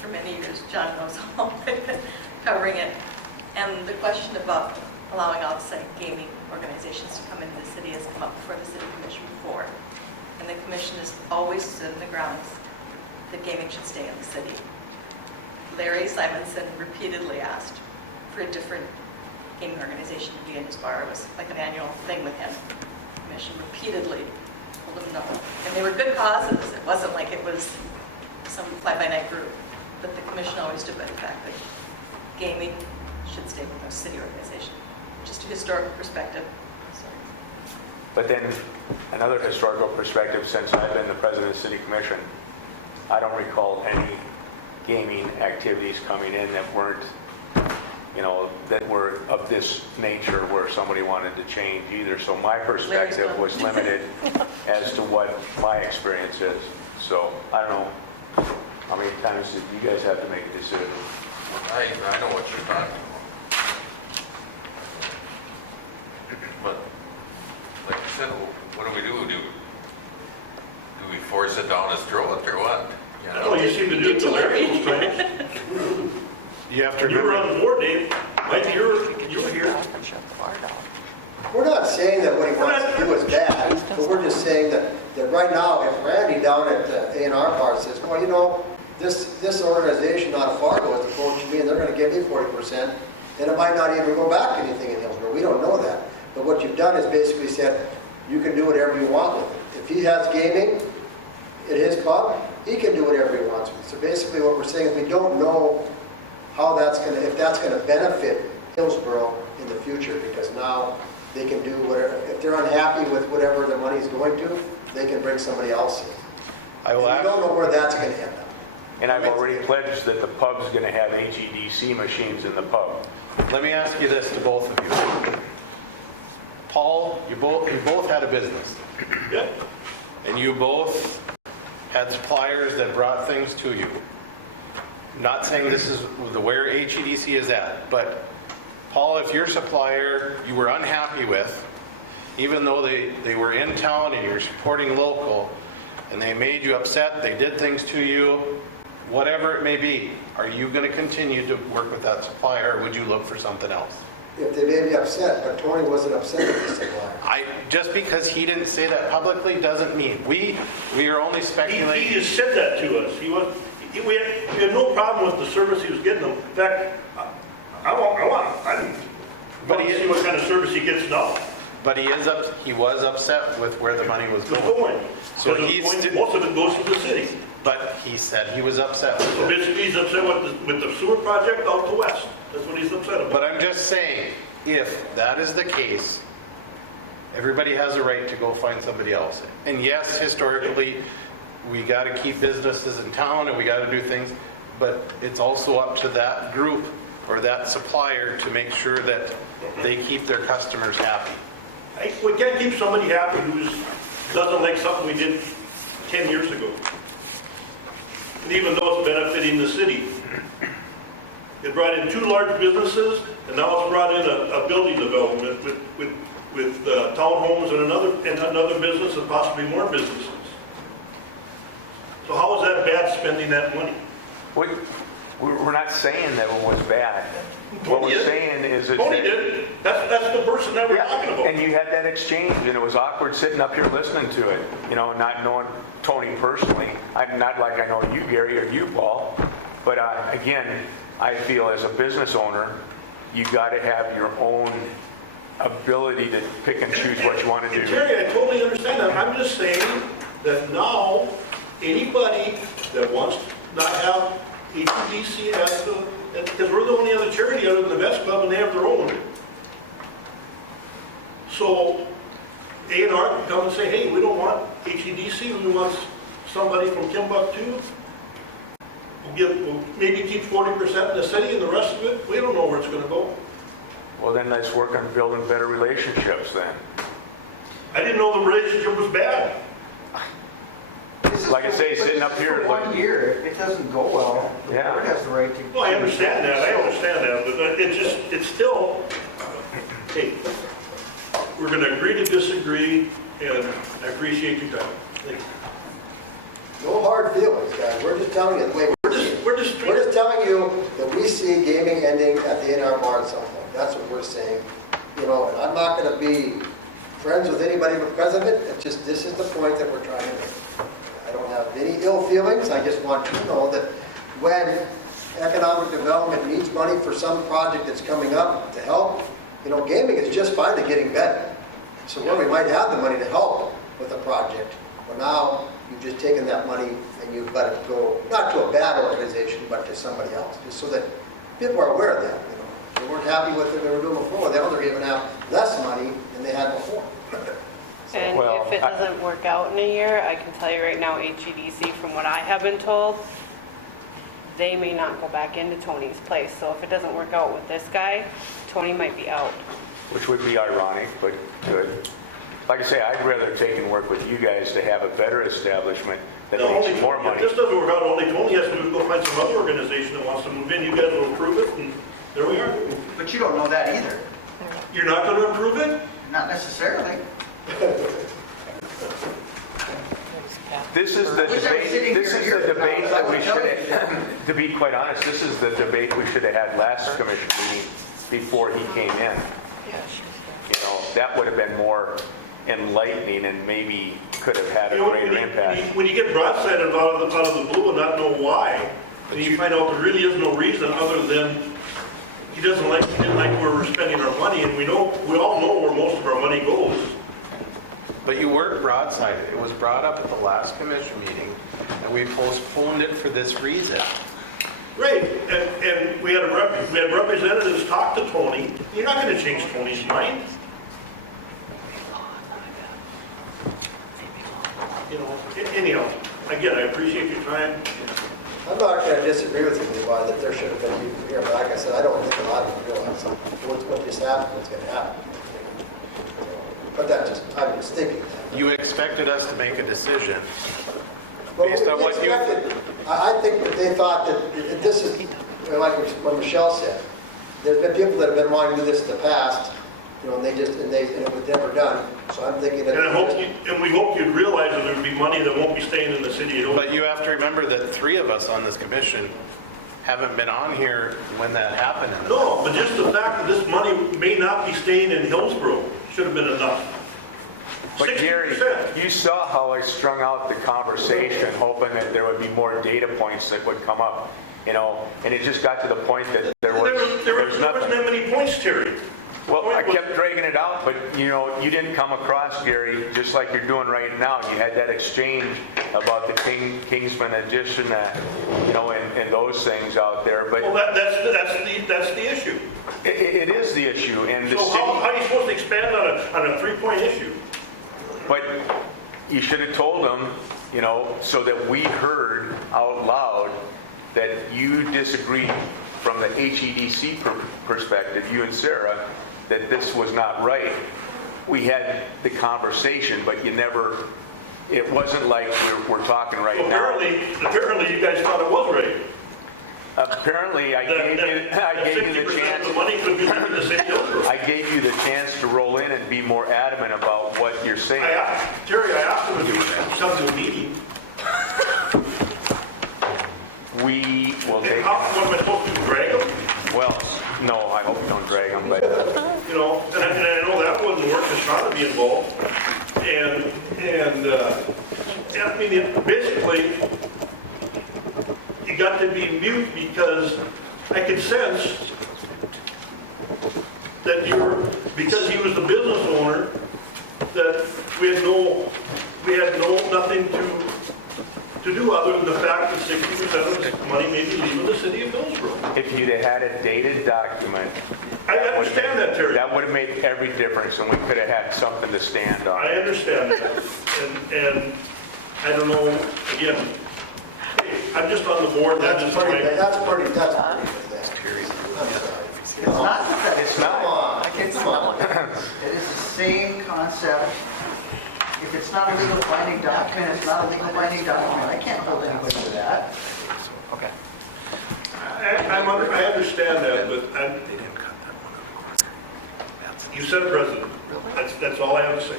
for many years. John knows how long I've been covering it. And the question about allowing outside gaming organizations to come into the city has come up before the city commission before. And the commission has always stood in the grounds that gaming should stay in the city. Larry Simonson repeatedly asked for a different gaming organization to be in his bar. It was like an annual thing with him. The commission repeatedly told him no. And they were good causes. It wasn't like it was some fly-by-night group. But the commission always stood by the fact that gaming should stay with a city organization. Just a historical perspective. But then another historical perspective, since I've been the president of the city commission, I don't recall any gaming activities coming in that weren't, that were of this nature where somebody wanted to change either. So my perspective was limited as to what my experience is. So I don't know how many times did you guys have to make a decision? I know what you're talking about. But, like you said, what do? Do we force it down his throat or what? Oh, you seem to do it to Larry most times. You have to You were remember, on the board, Dave. Mike, you were here. We're not saying that what he wants to do is bad, but we're just saying that right now, if Randy down at the A&R bar says, well, this organization out of Fargo is approaching me and they're going to give me 40%, then it might not even go back to anything in Hillsborough. We don't know that. But what you've done is basically said, you can do whatever you want with it. If he has gaming at his pub, he can do whatever he wants with it. So basically what we're saying is we don't know how if that's going to benefit Hillsborough in the future, because now they can do whatever. If they're unhappy with whatever the money's going to, they can bring somebody else in. I will And we ask, don't know where that's going to end up. And I've already pledged that the pub's going to have HEDC machines in the pub. let me ask you this to both of you. Paul, you both had a business. Yep. And you both had suppliers that brought things to you. Not saying this is where HEDC is at, but Paul, if your supplier you were unhappy with, even though they were in town and you were supporting local, and they made you upset, they did things to you, whatever it may be, are you going to continue to work with that supplier, or would you look for something else? If they may be upset, but Tony wasn't upset with the supplier. Just because he didn't say that publicly doesn't mean we are only He speculating. just said that to us. We had no problem with the service he was getting them. In fact, I want to see what kind of service he gets now. But he was upset with where the money was It's going. going. So Because he's, most of it goes to the city. but he said he was upset with So it. basically, he's upset with the sewer project out to west. That's what he's upset about. But I'm just saying, if that is the case, everybody has a right to go find somebody else. And yes, historically, we got to keep businesses in town and we got to do things, but it's also up to that group or that supplier to make sure that they keep their customers happy. We can't keep somebody happy who doesn't like something we did 10 years ago. And even though it's benefiting the city. It brought in 2 large businesses, and now it's brought in a building development with townhomes and another business and possibly more businesses. So how is that bad spending that money? We're not saying that it was bad. What Tony we're did. saying is that... Tony did. That's the person that we're talking about. And you had that exchange, and it was awkward sitting up here listening to it, not knowing Tony personally. I'm not like I know you, Gary, or you, Paul. But again, I feel as a business owner, you got to have your own ability to pick and choose what you want to do. Terry, I totally understand that. I'm just saying that now, anybody that wants to not have HEDC as because we're the only other charity other than the Vets Club, and they have their own. So A&R can come and say, hey, we don't want HEDC, we want somebody from Timbuktu. We'll maybe keep 40% in the city and the rest of it, we don't know where it's going to go. Well, then let's work on building better relationships then. I didn't know the relationship was bad. Like I say, sitting up here... For 1 year, if it doesn't go well, the Yeah. board has the right to... Well, I understand that, but it's still, hey, we're going to agree to disagree, and I appreciate your time. Thank you. No hard feelings, guys. We're just telling you the way We're just We're just telling you that we see gaming ending at the A&R bar at some point. That's what we're saying. And I'm not going to be friends with anybody because of it. It's just, this is the point that we're trying to make. I don't have any ill feelings. I just want you to know that when economic development needs money for some project that's coming up to help, gaming is just finally getting better. So where we might have the money to help with a project, well, now you've just taken that money and you've let it go, not to a bad organization, but to somebody else, just so that people are aware of that. They weren't happy with what they were doing before. Now they're even have less money than they had before. And if it doesn't work out in a year, I can tell you right now, HEDC, from what I have been told, they may not go back into Tony's place. So if it doesn't work out with this guy, Tony might be out. Which would be ironic, but good. Like I say, I'd rather take and work with you guys to have a better establishment that makes more money. If this doesn't work out, only Tony has to do is go find some other organization that wants to move in. You guys will approve it, and there we are. But you don't know that either. You're not going to approve it? Not necessarily. This is the debate that we should have, to be quite honest, this is the debate we should have had last commission meeting before he came in. That would have been more enlightening and maybe could have had a greater impact. When you get broadsided out of the blue and not know why, and you find out there really is no reason other than he didn't like where we're spending our money, and we all know where most of our money goes. But you weren't broadsided. It was brought up at the last commission meeting, and we postponed it for this reason. Right, and we had representatives talk to Tony. You're not going to change Tony's mind. Anyhow, again, I appreciate your time. I'm not going to disagree with you, Levi, that there should have been people here. But like I said, I don't think a lot of people realize what just happened, what's going to happen. But I'm just thinking that. You expected us to make a decision Well, based on we what you... expected- I think that they thought that this is, like what Michelle said, there's been people that have been wanting to do this in the past, and and it was never done. So I'm thinking that. And we hope you'd realize that there'd be money that won't be staying in the city at all. But you have to remember that 3 of us on this commission haven't been on here when that happened. No, but just the fact that this money may not be staying in Hillsborough should have been enough. But 60%. Gary, you saw how I strung out the conversation, hoping that there would be more data points that would come up, and it just got to the point that there was wasn't nothing. that many points, Terry. Well, I kept dragging it out, but, you know, you didn't come across, Gary, just like you're doing right now. You had that exchange about the Kingsman addition, you know, and those things out there, but Well, that's the issue. it is the issue, and the So city... how are you supposed to expand on a 3-point issue? But you should have told them, you know, so that we heard out loud that you disagreed from the HEDC perspective, you and Sarah, that this was not right. We had the conversation, but you never, it wasn't like we're talking right now. Apparently you guys thought it was right. Apparently, I gave you the 60% chance. of the money could be in the city of Hillsborough. I gave you the chance to roll in and be more adamant about what you're saying. Terry, I asked him if he would come to a meeting. We will take. What am I supposed to do, drag him? Well, no, I hope you don't drag them, but You know, and I know that wouldn't work, it's not to be involved. And I mean, basically, you got to be mute because I could sense that because he was the business owner, that we had nothing to do other than the fact that 60% of the money may be leaving the city of Hillsborough. if you'd have had a dated document, I understand that, Terry. that would have made every difference, and we could have had something to stand on. I understand that. And I don't know, again, I'm just on the board. That's pretty bad. I'm sorry. It's not that, It's not. come on. It is the same concept. If it's not a legal binding document, it's not a legal binding document. I can't hold anybody to that. Okay. I understand that, but you said it, President. That's all I have to say.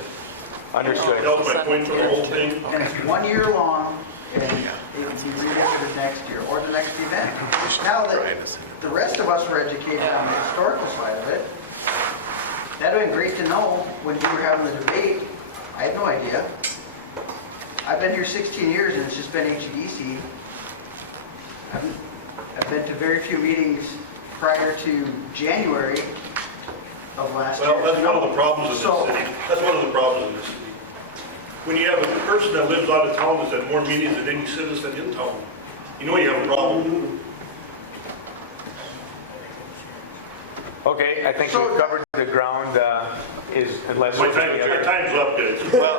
Understood. That was my point for the whole thing. And it's 1 year long, and it can be revisited next year, or the next event. Now that the rest of us were educated on the historical side of it, that'd have been great to know when we were having the debate. I had no idea. I've been here 16 years, and it's just been HEDC. I've been to very few meetings prior to January of last year. Well, that's one of the problems in this So- city. That's one of the problems in this city. When you have a person that lives out of town that's at more meetings than any citizen in town, you know you have a problem. Okay, I think we've covered the ground, unless... My time's up, guys. Well,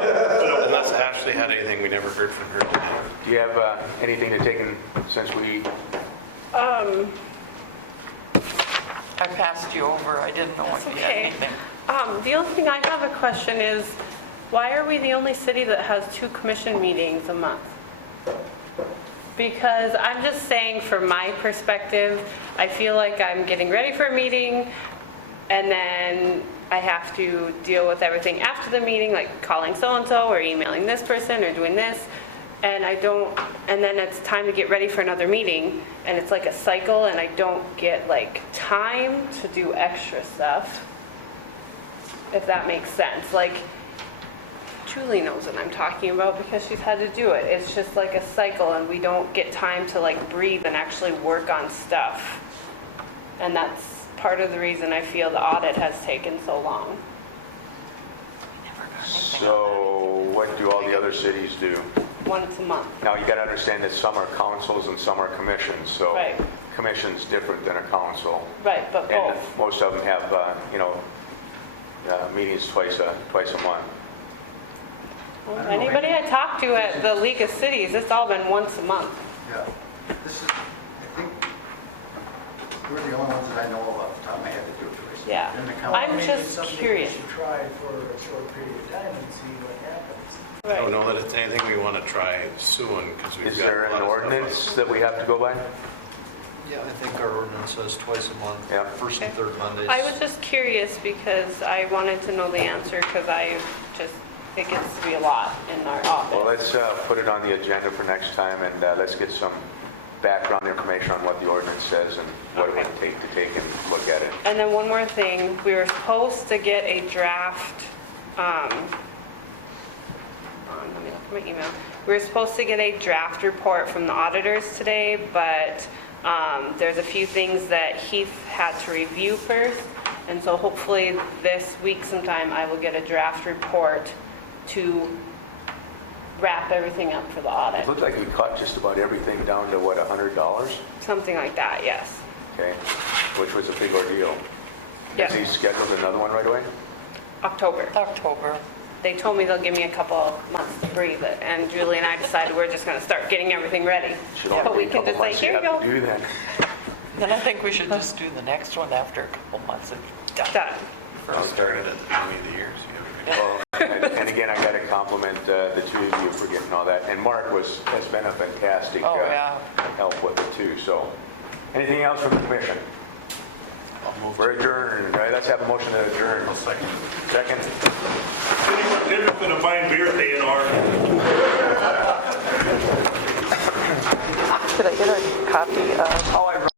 unless Ashley had anything we never heard from her today. Do you have anything to take in, since we... I passed you over. I didn't know if you had Okay. anything. The only thing I have a question is, why are we the only city that has 2 commission meetings a month? Because I'm just saying, from my perspective, I feel like I'm getting ready for a meeting, and then I have to deal with everything after the meeting, like calling so-and-so, or emailing this person, or doing this, and then it's time to get ready for another meeting, and it's like a cycle, and I don't get like time to do extra stuff, if that makes sense. Like, Julie knows what I'm talking about because she's had to do it. It's just like a cycle, and we don't get time to like breathe and actually work on stuff. And that's part of the reason I feel the audit has taken so long. So what do all the other cities do? Once a month. Now, you got to understand that some are councils and some are commissions, so Right. commission's different than a council. Right, but And both. most of them have, meetings twice a month. Well, anybody I talk to at the League of Cities, it's all been once a month. Yeah. This is, I think, we're the only ones that I know of off the top of my head that do it twice. Yeah. In the county. I'm Maybe just something curious. we should try for a short period of time and see what happens. I don't know that it's anything we want to try soon, because we've Is got there a an lot of stuff on ordinance that we have to go by? Yeah, I think our ordinance says twice a month, Yeah. first and third Mondays. I was just curious because I wanted to know the answer because it gets to be a lot in our Well, office. let's put it on the agenda for next time, and let's get some background information on what the ordinance says and what it would take to take and look at it. And then one more thing, we were supposed to get a draft, let me look at my email. We were supposed to get a draft report from the auditors today, but there's a few things that Heath had to review first. And so hopefully this week sometime, I will get a draft report to wrap everything up for the It audit. looked like we cut just about everything down to, what, $100? Something like that, yes. Okay, which was a big ordeal. Yeah. Has he scheduled another one right away? October. October. They told me they'll give me a couple months to breathe it, and Julie and I decided we're just gonna start getting everything ready. Should But only we be a can couple just say, months you here you have go. to do then. Then I think we should just do the next one after a couple months and done. Done. First started at the beginning of the year, so you have Well, and again, I got to compliment the two of you for getting all that. And Mark has been a fantastic Oh, yeah. help with it too. So, anything else from the commission? We're adjourned, right? Let's have a motion to adjourn. Second. Second. Anyone different than a Vine beer day in our Could I get a copy of? Oh, I